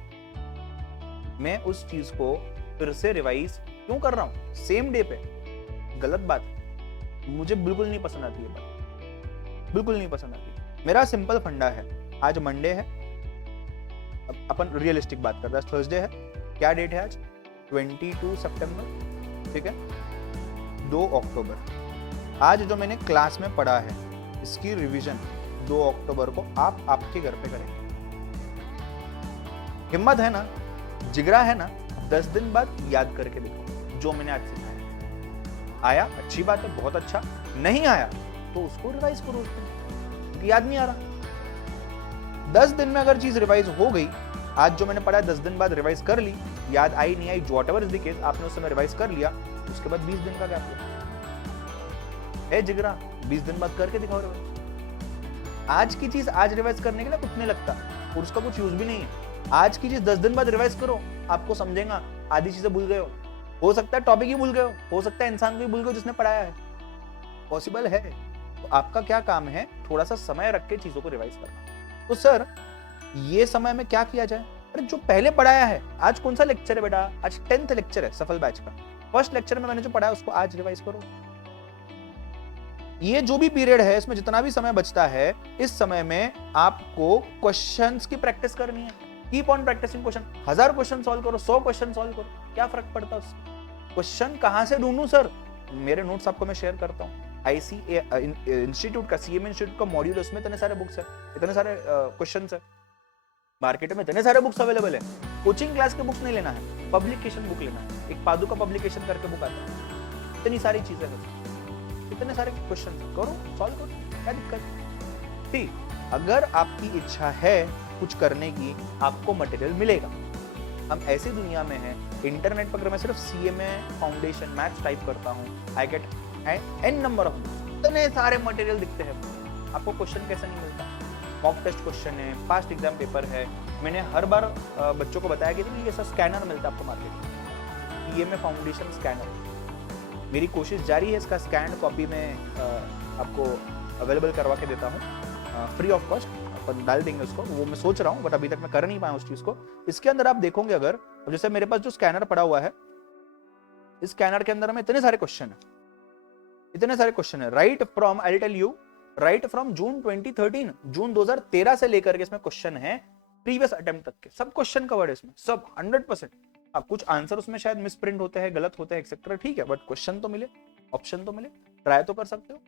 मैं उस चीज को फिर से रिवाइज क्यों कर रहा हूं सेम डे पे? गलत बात है, मुझे बिल्कुल नहीं पसंद आती है बात, बिल्कुल नहीं पसंद आती। मेरा सिंपल फंडा है, आज मंडे है, अपन रियलिस्टिक बात करते हैं, थर्सडे है, क्या डेट है आज? 22 सितंबर, ठीक है, 2 अक्टूबर। आज जो मैंने क्लास में पढ़ा है, इसकी रिवीजन 2 अक्टूबर को आप आपके घर पे करेंगे। हिम्मत है ना, जिगरा है ना, 10 दिन बाद याद करके देखो जो मैंने आज सिखाया। आया, अच्छी बात है, बहुत अच्छा। नहीं आया तो उसको रिवाइज करो, उसको याद नहीं आ रहा। 10 दिन में अगर चीज रिवाइज हो गई, आज जो मैंने पढ़ा है 10 दिन बाद रिवाइज कर ली, याद आई नहीं आई, व्हाटएवर इज द केस, आपने उस समय रिवाइज कर लिया, उसके बाद 20 दिन का गैप है जिगरा, 20 दिन बाद करके दिखाओ रिवाइज। आज की चीज आज रिवाइज करने के लिए कुछ नहीं लगता और उसका कुछ यूज भी नहीं है। आज की चीज 10 दिन बाद रिवाइज करो, आपको समझेगा आधी चीजें भूल गए हो सकता है टॉपिक ही भूल गए हो सकता है इंसान को ही भूल गए हो जिसने पढ़ाया है, पॉसिबल है। तो आपका क्या काम है, थोड़ा सा समय रख के चीजों को रिवाइज करना। तो सर ये समय में क्या किया जाए? अरे जो पहले पढ़ाया है, आज कौन सा लेक्चर है बेटा? आज 10th लेक्चर है सफल बैच का। फर्स्ट लेक्चर में मैंने जो पढ़ाया उसको आज रिवाइज करो। ये जो भी पीरियड है इसमें जितना भी समय बचता है, इस समय में आपको क्वेश्चंस की प्रैक्टिस करनी है। Keep on practising question. 1000 question solve करो, 100 क्वेश्चन सॉल्व करो, क्या फर्क पड़ता है उससे? क्वेश्चन कहां से ढूंढूं सर? मेरे नोट्स आपको मैं शेयर करता हूँ। आईसीए इंस्टीट्यूट का, सीएमए इंस्टीट्यूट का मॉड्यूल, उसमें इतने सारे बुक्स है, इतने सारे क्वेश्चंस है। मार्केट में इतने सारे बुक्स अवेलेबल है। कोचिंग क्लास के बुक्स नहीं लेना है, पब्लिकेशन बुक लेना है। एक पादु का पब्लिकेशन करके बुक आता है, इतनी सारी चीजें हैं, इतने सारे क्वेश्चन करो, सॉल्व करो, क्या दिक्कत? ठीक, अगर आपकी इच्छा है कुछ करने की, आपको मटेरियल मिलेगा। हम ऐसी दुनिया में हैं, इंटरनेट पर अगर मैं सिर्फ सीएमए फाउंडेशन मैथ्स टाइप करता हूँ, I get an number of, इतने सारे मटेरियल दिखते हैं। आपको क्वेश्चन कैसे नहीं मिलता? मॉक टेस्ट क्वेश्चन है, पास्ट एग्जाम पेपर है। मैंने हर बार बच्चों को बताया कि ये सब स्कैनर मिलता है आपको मार्केट में, सीएमए फाउंडेशन स्कैनर। मेरी कोशिश जारी है इसका स्कैन कॉपी में आपको अवेलेबल करवा के देता हूँ फ्री ऑफ कॉस्ट। अपन डाल देंगे उसको, वो मैं सोच रहा हूँ, बट अभी तक मैं कर नहीं पाया उस चीज को। इसके अंदर आप देखोगे, अगर जैसे मेरे पास जो स्कैनर पड़ा हुआ है, इस स्कैनर के अंदर में इतने सारे क्वेश्चन है, इतने सारे क्वेश्चन है। Right from, I will tell you, right from June 2013, June 2013 से लेकर के इसमें क्वेश्चन है प्रीवियस अटेम्प्ट तक के, सब क्वेश्चन कवर्ड है इसमें, सब 100%। अब कुछ आंसर उसमें शायद मिसप्रिंट होते हैं, गलत होते हैं एक्सेट्रा, ठीक है, बट क्वेश्चन तो मिले, ऑप्शन तो मिले, ट्राई तो कर सकते हो।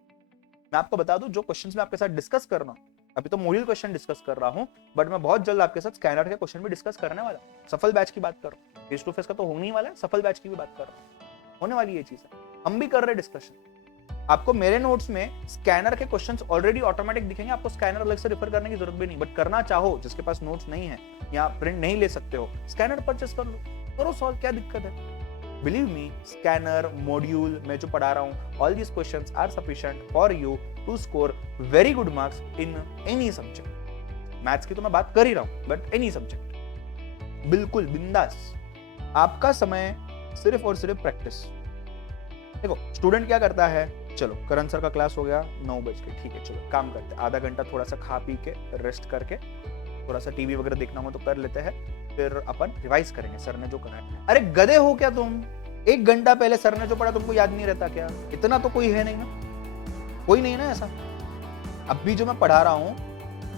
मैं आपको बता दूं, जो क्वेश्चंस मैं आपके साथ डिस्कस करना, अभी तो मॉड्यूल क्वेश्चन डिस्कस कर रहा हूं, बट मैं बहुत जल्द आपके साथ स्कैनर के क्वेश्चन भी डिस्कस करने वाला हूं। सफल बैच की बात कर रहा हूं, फेस टू फेस का तो होने ही वाला है, सफल बैच की भी बात कर रहा हूं, होने वाली ये चीज है, हम भी कर रहे हैं डिस्कशन। आपको मेरे नोट्स में स्कैनर के क्वेश्चंस ऑलरेडी ऑटोमेटिक दिखेंगे, आपको स्कैनर अलग से रेफर करने की जरूरत भी नहीं। बट करना चाहो, जिसके पास नोट्स नहीं है या प्रिंट नहीं ले सकते हो, स्कैनर परचेस कर लो, करो सॉल्व, क्या दिक्कत है? बिलीव मी, स्कैनर मॉड्यूल मैं जो पढ़ा रहा हूं, all these questions are sufficient for you to score very good marks in any subject. Maths की तो मैं बात कर ही रहा हूं, बट एनी सब्जेक्ट बिल्कुल बिंदास। आपका समय सिर्फ और सिर्फ प्रैक्टिस। देखो स्टूडेंट क्या करता है, चलो करण सर का क्लास हो गया 9 बज के, ठीक है चलो काम करते हैं, आधा घंटा थोड़ा सा खा पी के रेस्ट करके, थोड़ा सा टीवी वगैरह देखना हो तो कर लेते हैं, फिर अपन रिवाइज करेंगे सर ने जो करा है। अरे गधे हो क्या तुम? 1 घंटा पहले सर ने जो पढ़ा तुमको याद नहीं रहता क्या? इतना तो कोई है नहीं ना, कोई नहीं है ना ऐसा। अब भी जो मैं पढ़ा रहा हूँ,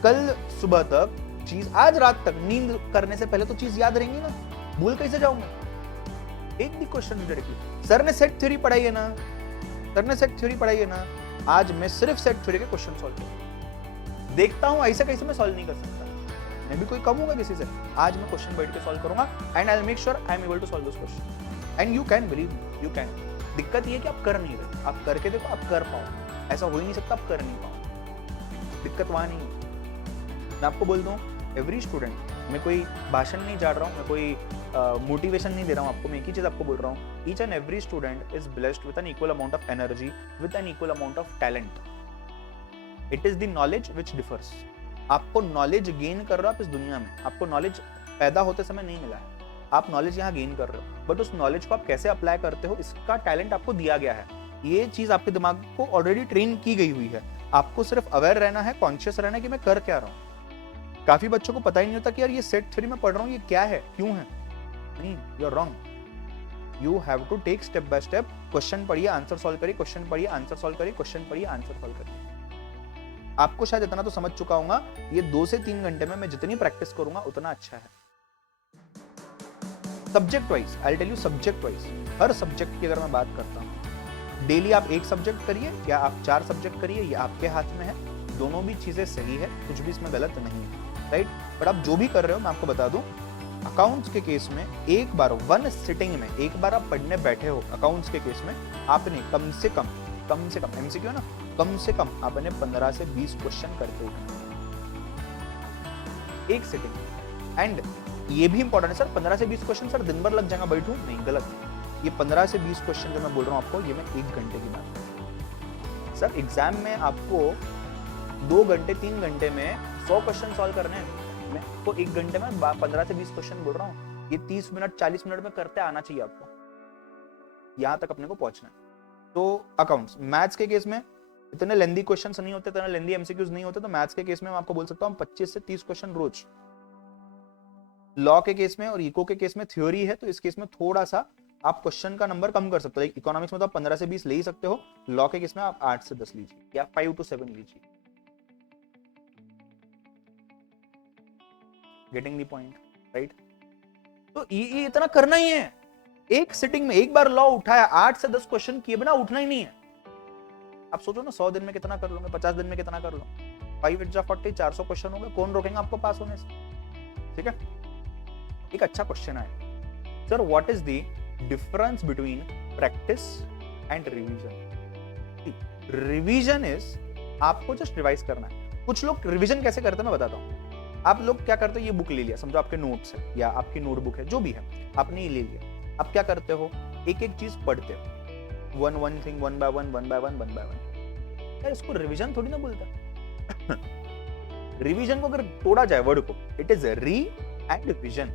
कल सुबह तक चीज, आज रात तक नींद करने से पहले तो चीज याद रहेंगी ना, भूल कैसे जाऊंगा? एक भी क्वेश्चन डायरेक्टली, सर ने सेट थ्योरी पढ़ाई है ना, सर ने सेट थ्योरी पढ़ाई है ना, आज मैं सिर्फ सेट थ्योरी के क्वेश्चन सॉल्व करूंगा। देखता हूं ऐसे कैसे मैं सॉल्व नहीं कर सकता, मैं भी कोई कम हूंगा किसी से। आज मैं क्वेश्चन बैठ के सॉल्व करूंगा and I will make sure I am able to solve this question and you can believe me, you can. दिक्कत ये है कि आप कर नहीं रहे, आप करके देखो, आप कर पाओ, ऐसा हो ही नहीं सकता आप कर नहीं पाओ, दिक्कत वहां नहीं है। मैं आपको बोल दूं, एवरी स्टूडेंट, मैं कोई भाषण नहीं झाड़ रहा हूँ, मैं कोई मोटिवेशन नहीं दे रहा हूँ आपको, मैं एक ही चीज आपको बोल रहा हूँ, each and every student is blessed with an equal amount of energy, with an equal amount of talent. It is the knowledge which differs. आपको नॉलेज गेन कर रहे हो आप इस दुनिया में, आपको नॉलेज पैदा होते समय नहीं मिला है, आप नॉलेज यहाँ गेन कर रहे हो, बट उस नॉलेज को आप कैसे अप्लाई करते हो, इसका टैलेंट आपको दिया गया है। ये चीज आपके दिमाग को ऑलरेडी ट्रेन की गई हुई है, आपको सिर्फ अवेयर रहना है, कॉन्शियस रहना है कि मैं कर क्या रहा हूँ। काफी बच्चों को पता ही नहीं होता कि यार ये सेट थ्योरी में पढ़ रहा हूँ, ये क्या है, क्यों है। नहीं, you are wrong. You have to take step by step, question पढ़िए, आंसर सॉल्व करिए, क्वेश्चन पढ़िए, आंसर सॉल्व करिए, क्वेश्चन पढ़िए, आंसर सॉल्व करिए। आपको शायद इतना तो समझ चुका हूंगा, ये 2 से 3 घंटे में मैं जितनी प्रैक्टिस करूंगा उतना अच्छा है। Subject wise, I will tell you, subject wise, हर सब्जेक्ट की अगर मैं बात करता हूँ, डेली आप 1 सब्जेक्ट करिए या आप 4 सब्जेक्ट करिए, ये आपके हाथ में है, दोनों भी चीजें सही है, कुछ भी इसमें गलत नहीं है, राइट। बट आप जो भी कर रहे हो, मैं आपको बता दूं, अकाउंट्स के केस में एक बार 1 सिटिंग में, एक बार आप पढ़ने बैठे हो अकाउंट्स के केस में, आपने कम से कम एमसीक्यू ना, कम से कम आपने 15 से 20 क्वेश्चन करके उठना एक सिटिंग। एंड ये भी इंपॉर्टेंट है सर, 15 से 20 क्वेश्चन सर दिन भर लग जाएगा बैठूं, नहीं, गलत। ये 15 से 20 क्वेश्चन जो मैं बोल रहा हूं आपको, ये मैं 1 घंटे की बात कर रहा हूं। सर एग्जाम में आपको 2 घंटे 3 घंटे में 100 क्वेश्चन सॉल्व करने हैं, मैं आपको 1 घंटे में 15 से 20 क्वेश्चन बोल रहा हूँ, ये 30 मिनट 40 मिनट में करते आना चाहिए आपको, यहाँ तक अपने को पहुंचना है। तो अकाउंट्स, मैथ्स के केस में इतने लेंदी क्वेश्चंस नहीं होते, इतने लेंदी एमसीक्यूज नहीं होते, तो मैथ्स के केस में मैं आपको बोल सकता हूँ 25 से 30 क्वेश्चन रोज। लॉ के केस में और इको के केस में थ्योरी है, तो इस केस में थोड़ा सा आप क्वेश्चन का नंबर कम कर सकते हो। इकोनॉमिक्स में तो आप 15 से 20 ले ही सकते हो, लॉ के केस में आप 8 से 10 लीजिए या 5 to 7 लीजिए। Getting the point, right? तो ये इतना करना ही है, एक सिटिंग में एक बार लॉ उठाया, 8 से 10 क्वेश्चन किए बिना उठना ही नहीं है। आप सोचो ना 100 दिन में कितना कर लूंगा, 50 दिन में कितना कर लूंगा, 5 8 40, 400 क्वेश्चन हो गए, कौन रोकेगा आपको पास होने से? ठीक है, एक अच्छा क्वेश्चन है, sir what is the difference between practice and revision? Revision is आपको जस्ट रिवाइज करना है। कुछ लोग रिवीजन कैसे करते हैं मैं बताता हूँ। आप लोग क्या करते हो, ये बुक ले लिया, समझो आपके नोट्स है या आपकी नोटबुक है, जो भी है आपने ये ले लिया, आप क्या करते हो, एक एक चीज पढ़ते हो, one thing, one by one यार इसको रिवीजन थोड़ी ना बोलता। रिवीजन को अगर तोड़ा जाए वर्ड को, it is re and vision.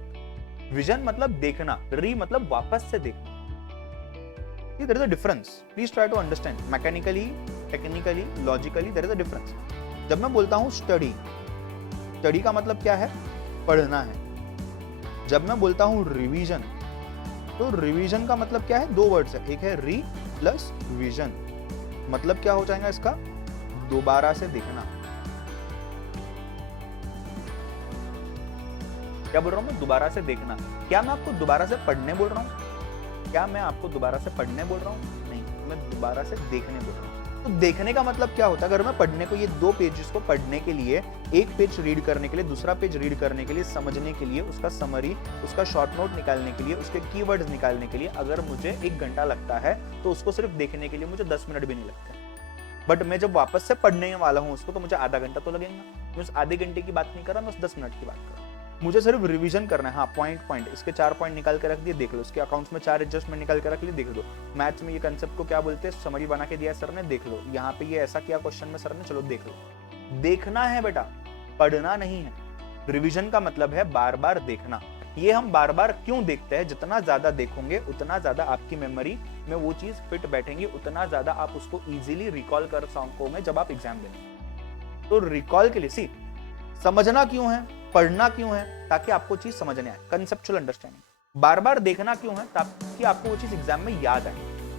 Vision मतलब देखना, री मतलब वापस से देखना। There is a difference, please try to understand mechanically, technically, logically there is a difference. जब मैं बोलता हूं स्टडी, स्टडी का मतलब क्या है, पढ़ना है। जब मैं बोलता हूं रिवीजन, तो रिवीजन का मतलब क्या है, दो वर्ड्स है, एक है री प्लस विजन। मतलब क्या हो जाएगा इसका, दोबारा से देखना। क्या बोल रहा हूं मैं, दोबारा से देखना। क्या मैं आपको दोबारा से पढ़ने बोल रहा हूं? क्या मैं आपको दोबारा से पढ़ने बोल रहा हूं? नहीं, मैं दोबारा से देखने बोल रहा हूं। तो देखने का मतलब क्या होता है, अगर मैं पढ़ने को, ये 2 पेजेस को पढ़ने के लिए, एक पेज रीड करने के लिए, दूसरा पेज रीड करने के लिए, समझने के लिए, उसका समरी, उसका शॉर्ट नोट निकालने के लिए, उसके कीवर्ड्स निकालने के लिए अगर मुझे 1 घंटा लगता है, तो उसको सिर्फ देखने के लिए मुझे 10 मिनट भी नहीं लगते। बट मैं जब वापस से पढ़ने वाला हूं उसको, तो मुझे आधा घंटा तो लगेगा। मैं उस आधे घंटे की बात नहीं कर रहा, मैं उस 10 मिनट की बात कर रहा हूं। मुझे सिर्फ रिवीजन करना है। हाँ, पॉइंट इसके 4 पॉइंट निकाल के रख दिए, देख लो। इसके अकाउंट्स में 4 एडजस्टमेंट निकाल के रख लिए, देख लो। मैथ्स में ये कंसेप्ट को क्या बोलते हैं, समरी बना के दिया सर ने, देख लो। यहाँ पे ये ऐसा किया क्वेश्चन में सर ने, चलो देख लो। देखना है बेटा, पढ़ना नहीं है। रिवीजन का मतलब है बार बार देखना। ये हम बार बार क्यों देखते हैं, जितना ज्यादा देखोगे उतना ज्यादा आपकी मेमोरी में वो चीज फिट बैठेंगी, उतना ज्यादा आप उसको इजीली रिकॉल कर सकोगे जब आप एग्जाम देंगे। तो रिकॉल के लिए सी समझना क्यों है, पढ़ना क्यों है, ताकि आपको चीज समझने आए, कंसेप्चुअल अंडरस्टैंडिंग। बार बार देखना क्यों है, ताकि आपको वो चीज एग्जाम में याद आए,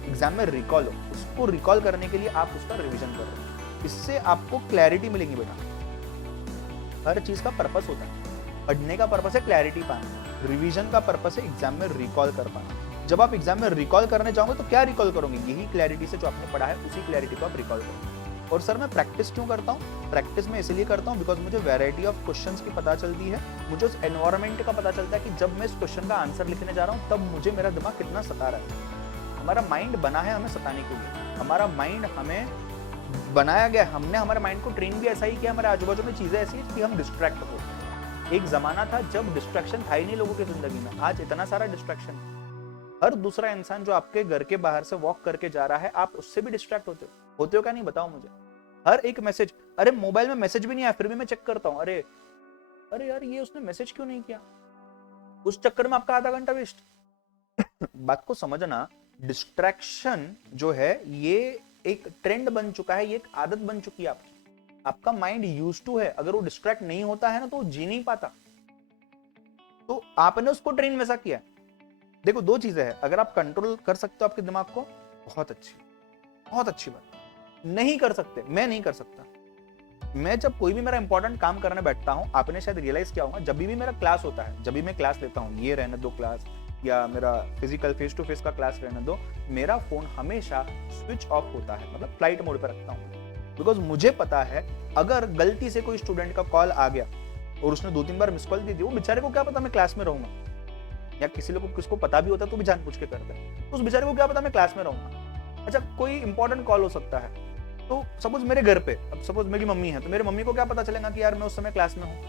एग्जाम में रिकॉल हो। उसको रिकॉल करने के लिए आप उसका रिवीजन करो, इससे आपको क्लैरिटी मिलेगी बेटा। हर चीज का पर्पस होता है। पढ़ने का पर्पस है क्लैरिटी पाना, रिवीजन का पर्पस है एग्जाम में रिकॉल कर पाना। जब आप एग्जाम में रिकॉल करने जाओगे तो क्या रिकॉल करोगे, यही क्लैरिटी से जो आपने पढ़ा है, उसी क्लैरिटी को आप रिकॉल करोगे। और सर मैं प्रैक्टिस क्यों करता हूँ, प्रैक्टिस में इसलिए करता हूँ बिकॉज मुझे वैरायटी ऑफ क्वेश्चंस की पता चलती है, मुझे उस एनवायरनमेंट का पता चलता है कि जब मैं इस क्वेश्चन का आंसर लिखने जा रहा हूँ तब मुझे मेरा दिमाग कितना सता रहा है। हमारा माइंड बना है हमें सताने के लिए, हमारा माइंड हमें बनाया गया, हमने हमारे माइंड को ट्रेन भी ऐसा ही किया, हमारे आजू बाजू में चीजें ऐसी कि हम डिस्ट्रैक्ट हो। एक जमाना था जब डिस्ट्रैक्शन था ही नहीं लोगों की जिंदगी में, आज इतना सारा डिस्ट्रैक्शन। हर दूसरा इंसान जो आपके घर के बाहर से वॉक करके जा रहा है, आप उससे भी डिस्ट्रैक्ट होते हो क्या नहीं, बताओ मुझे। हर एक मैसेज, अरे मोबाइल में मैसेज भी नहीं आया फिर भी मैं चेक करता हूँ, अरे यार ये उसने मैसेज क्यों नहीं किया, उस चक्कर में आपका आधा घंटा वेस्ट। बात को समझना, डिस्ट्रैक्शन जो है ये एक ट्रेंड बन चुका है, ये एक आदत बन चुकी है आपकी। आपका माइंड यूज टू है, अगर वो डिस्ट्रैक्ट नहीं होता है ना तो वो जी नहीं पाता। तो आपने उसको ट्रेन वैसा किया। देखो 2 चीजें हैं, अगर आप कंट्रोल कर सकते हो आपके दिमाग को, बहुत अच्छी बात। नहीं कर सकते, मैं नहीं कर सकता। मैं जब कोई भी मेरा इंपॉर्टेंट काम करने बैठता हूं, आपने शायद रियलाइज किया होगा, जब भी मेरा क्लास होता है, जब भी मैं क्लास लेता हूं, ये रहने दो क्लास या मेरा फिजिकल फेस टू फेस का क्लास रहने दो, मेरा फोन हमेशा स्विच ऑफ होता है, मतलब फ्लाइट मोड पे रखता हूं। बिकॉज मुझे पता है अगर गलती से कोई स्टूडेंट का कॉल आ गया और उसने 2-3 बार मिस कॉल दी थी, वो बेचारे को क्या पता मैं क्लास में रहूंगा, या किसी लोग को किसको पता भी होता है तो भी जानबूझ के करता है, तो उस बेचारे को क्या पता मैं क्लास में रहूंगा। अच्छा, कोई इंपॉर्टेंट कॉल हो सकता है, तो सपोज मेरे घर पे, अब सपोज मेरी मम्मी है, तो मेरी मम्मी को क्या पता चलेगा कि यार मैं उस समय क्लास में हूँ,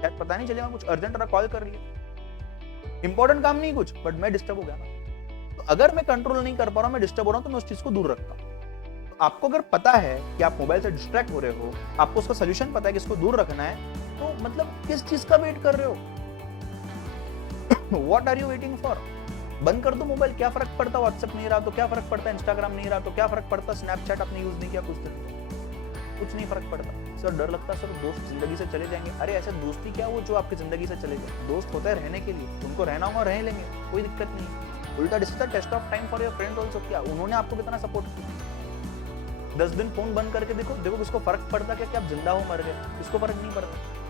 शायद पता नहीं चलेगा, कुछ अर्जेंट रहा कॉल कर लिया, इंपॉर्टेंट काम नहीं कुछ, बट मैं डिस्टर्ब हो गया ना। तो अगर मैं कंट्रोल नहीं कर पा रहा हूँ, मैं डिस्टर्ब हो रहा हूँ, तो मैं उस चीज को दूर रखता हूँ। आपको अगर पता है कि आप मोबाइल से डिस्ट्रैक्ट हो रहे हो, आपको उसका सोल्यूशन पता है कि इसको दूर रखना है, तो मतलब किस चीज का वेट कर रहे हो? What are you waiting for? बंद कर दो मोबाइल, क्या फर्क पड़ता? व्हाट्सएप नहीं रहा तो क्या फर्क पड़ता? इंस्टाग्राम नहीं रहा तो क्या फर्क पड़ता? स्नैपचैट आपने यूज नहीं किया कुछ दिन, कुछ नहीं फर्क पड़ता। सर डर लगता है सर दोस्त जिंदगी से चले जाएंगे। अरे ऐसे दोस्ती क्या वो जो आपकी जिंदगी से चले जाए? दोस्त होता है रहने के लिए, उनको रहना होगा रह लेंगे, कोई दिक्कत नहीं। उल्टा this is the test of time for your friend also. क्या उन्होंने आपको कितना सपोर्ट किया? 10 दिन फोन बंद करके देखो, देखो किसको फर्क पड़ता क्या कि आप जिंदा हो मर गए? किसको फर्क नहीं पड़ता।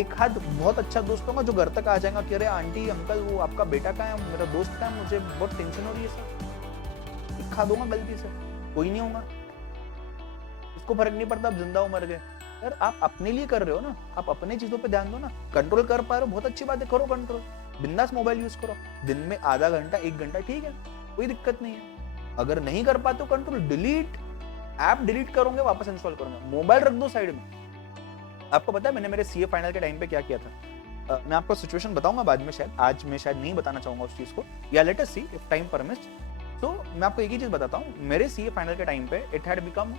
एक हाथ बहुत अच्छा दोस्त होगा जो घर तक आ जाएगा कि अरे आंटी अंकल वो आपका बेटा कहाँ है, मेरा दोस्त कहाँ है, मुझे बहुत टेंशन हो रही है सर। एक हाथ होगा गलती से, कोई नहीं होगा, इसको फर्क नहीं पड़ता आप जिंदा हो मर गए। यार आप अपने लिए कर रहे हो ना, आप अपने चीजों पे ध्यान दो ना। कंट्रोल कर पा रहे हो बहुत अच्छी बात है, करो कंट्रोल, बिंदास मोबाइल यूज करो। दिन में आधा घंटा 1 घंटा ठीक है, कोई दिक्कत नहीं है। अगर नहीं कर पाते हो कंट्रोल, डिलीट, ऐप डिलीट करोगे वापस इंस्टॉल करोगे, मोबाइल रख दो साइड में। आपको पता है मैंने मेरे सीए फाइनल के टाइम पे क्या किया था? मैं आपको सिचुएशन बताऊंगा बाद में, शायद आज मैं शायद नहीं बताना चाहूंगा उस चीज को, या let us see if time permits. तो मैं आपको एक ही चीज बताता हूँ, मेरे सीए फाइनल के टाइम पे it had become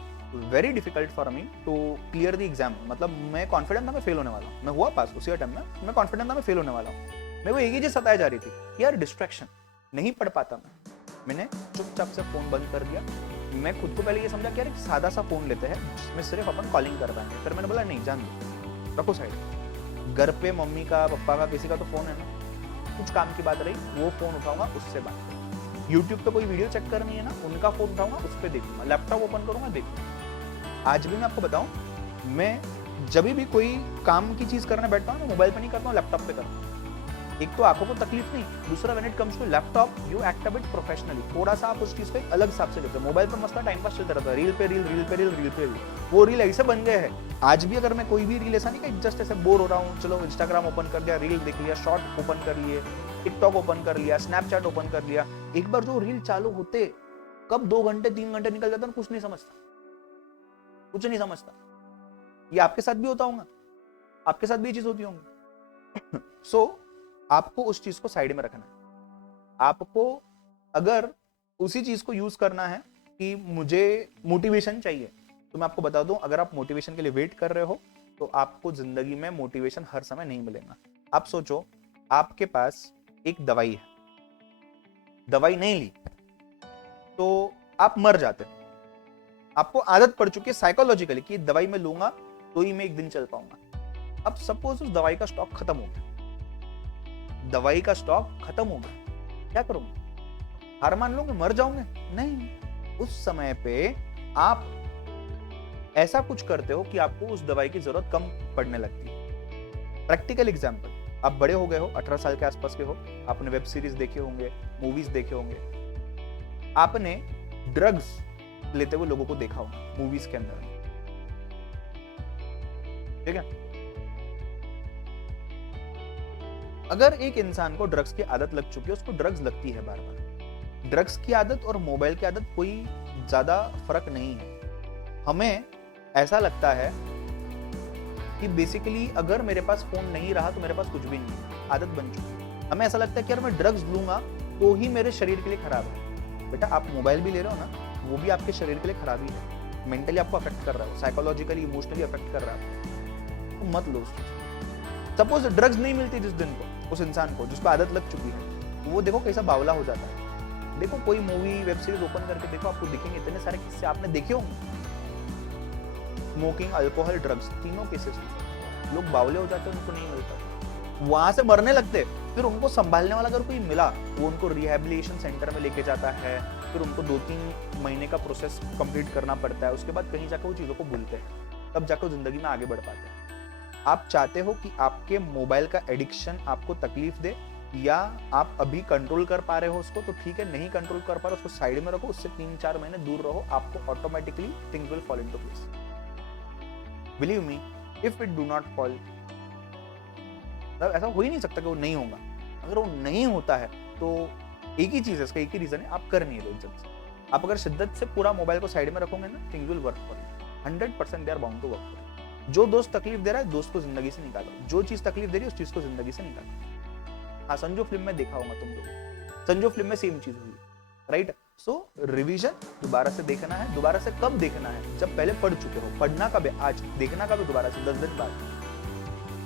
very difficult for me to clear the exam. मतलब मैं कॉन्फिडेंट था मैं फेल होने वाला हूँ, मैं हुआ पास उसी टाइम में, मैं कॉन्फिडेंट था मैं फेल होने वाला हूँ। मेरे को एक ही चीज सताई जा रही थी कि यार डिस्ट्रैक्शन, नहीं पढ़ पाता मैंने चुपचाप से फोन बंद कर दिया। मैं खुद को पहले ये समझा कि यार एक सादा सा फोन लेते हैं जिसमें सिर्फ अपन कॉलिंग कर पाएंगे। फिर मैंने बोला नहीं जान दो, रखो साइड। घर पे मम्मी का पापा का किसी का तो फोन है ना, कुछ काम की बात रही वो फोन उठाऊंगा उससे बात। यूट्यूब पे कोई वीडियो चेक करनी है ना, उनका फोन उठाऊंगा उस पर देखूंगा, लैपटॉप ओपन करूंगा देखूंगा। आज भी मैं आपको बताऊं, मैं जब भी कोई काम की चीज करने बैठता हूँ मोबाइल पे नहीं करता हूँ, लैपटॉप पे करता हूँ। एक तो आंखों को तकलीफ नहीं, दूसरा when it comes to laptop you act a bit professionally. थोड़ा सा आप उस चीज को एक अलग हिसाब से लेते हो। मोबाइल पे मसला टाइम पास चलता रहता है, रील पे रील, रील पे रील, रील पे रील। वो रील ऐसे बन गए हैं आज भी, अगर मैं कोई भी रील ऐसा नहीं कि जस्ट ऐसे बोर हो रहा हूँ, चलो इंस्टाग्राम ओपन कर लिया, रील देख लिया, शॉर्ट ओपन कर लिए, टिकटॉक ओपन कर लिया, स्नैपचैट ओपन कर लिया, एक बार जो रील चालू होते कब 2 घंटे 3 घंटे निकल जाता है कुछ नहीं समझता, कुछ नहीं समझता। ये आपके साथ भी होता होगा, आपके साथ भी ये चीज होती होंगी। सो आपको उस चीज को साइड में रखना है। आपको अगर उसी चीज को यूज करना है कि मुझे मोटिवेशन चाहिए, तो मैं आपको बता दूं, अगर आप मोटिवेशन के लिए वेट कर रहे हो तो आपको जिंदगी में मोटिवेशन हर समय नहीं मिलेगा। आप सोचो आपके पास एक दवाई है, दवाई नहीं ली तो आप मर जाते। आपको आदत पड़ चुकी है साइकोलॉजिकली कि दवाई मैं लूंगा तो ही मैं एक दिन चल पाऊंगा। अब सपोज उस दवाई का स्टॉक खत्म हो गया, दवाई का स्टॉक खत्म हो गया, क्या करोगे? हार मान लोगे, मर जाओगे? नहीं, उस समय पे आप ऐसा कुछ करते हो कि आपको उस दवाई की जरूरत कम पड़ने लगती है। प्रैक्टिकल एग्जांपल, आप बड़े हो गए हो, 18 साल के आसपास के हो, आपने वेब सीरीज देखे होंगे, मूवीज देखे होंगे, आपने ड्रग्स लेते हुए लोगों को देखा होगा मूवीज के अंदर, ठीक है? अगर एक इंसान को ड्रग्स की आदत लग चुकी है, उसको ड्रग्स लगती है बार बार, ड्रग्स की आदत और मोबाइल की आदत कोई ज्यादा फर्क नहीं है। हमें ऐसा लगता है कि बेसिकली अगर मेरे पास फोन नहीं रहा तो मेरे पास कुछ भी नहीं, आदत बन चुकी। हमें ऐसा लगता है कि यार मैं ड्रग्स लूंगा तो ही मेरे शरीर के लिए खराब है। बेटा आप मोबाइल भी ले रहे हो ना, वो भी आपके शरीर के लिए खराबी है, मेंटली आपको अफेक्ट कर रहा है, साइकोलॉजिकली इमोशनली अफेक्ट कर रहा है, तो मत लो। सपोज ड्रग्स नहीं मिलती जिस दिन को उस इंसान को जिसको आदत लग चुकी है, वो देखो कैसा बावला हो जाता है। देखो कोई मूवी वेब सीरीज ओपन करके देखो, आपको दिखेंगे इतने सारे किस्से आपने देखे होंगे, स्मोकिंग, अल्कोहल, ड्रग्स, तीनों केसेस लोग बावले हो जाते हैं, उनको नहीं मिलता, वहां से मरने लगते। फिर उनको संभालने वाला अगर कोई मिला, वो उनको रिहैबिलिटेशन सेंटर में लेके जाता है, फिर उनको 2-3 महीने का प्रोसेस कंप्लीट करना पड़ता है, उसके बाद कहीं जाकर वो चीजों को भूलते हैं, तब जाकर जिंदगी में आगे बढ़ पाते हैं। आप चाहते हो कि आपके मोबाइल का एडिक्शन आपको तकलीफ दे, या आप अभी कंट्रोल कर पा रहे हो उसको तो ठीक है, नहीं कंट्रोल कर पा रहे हो उसको साइड में रखो, उससे 3-4 महीने दूर रहो, आपको automatically things will fall into place. Believe me, if it do not fall, मतलब ऐसा हो ही नहीं सकता कि वो नहीं होगा। अगर वो नहीं होता है तो एक ही चीज है, इसका एक ही रीजन है, आप कर नहीं रहे इज्जत से। आप अगर शिद्दत से पूरा मोबाइल को साइड में रखोगे ना, things will work for you, 100% they are bound to work for you. जो दोस्त तकलीफ दे रहा है, दोस्त को जिंदगी से निकालो, जो चीज तकलीफ दे रही है उस चीज को जिंदगी से निकालो। हाँ, संजो फिल्म में देखा होगा तुम लोग, संजो फिल्म में सेम चीज हुई, राइट? सो रिवीजन दोबारा से देखना है। दोबारा से कब देखना है? जब पहले पढ़ चुके हो। पढ़ना कब है? आज। देखना कब है? दोबारा से 10 दिन बाद।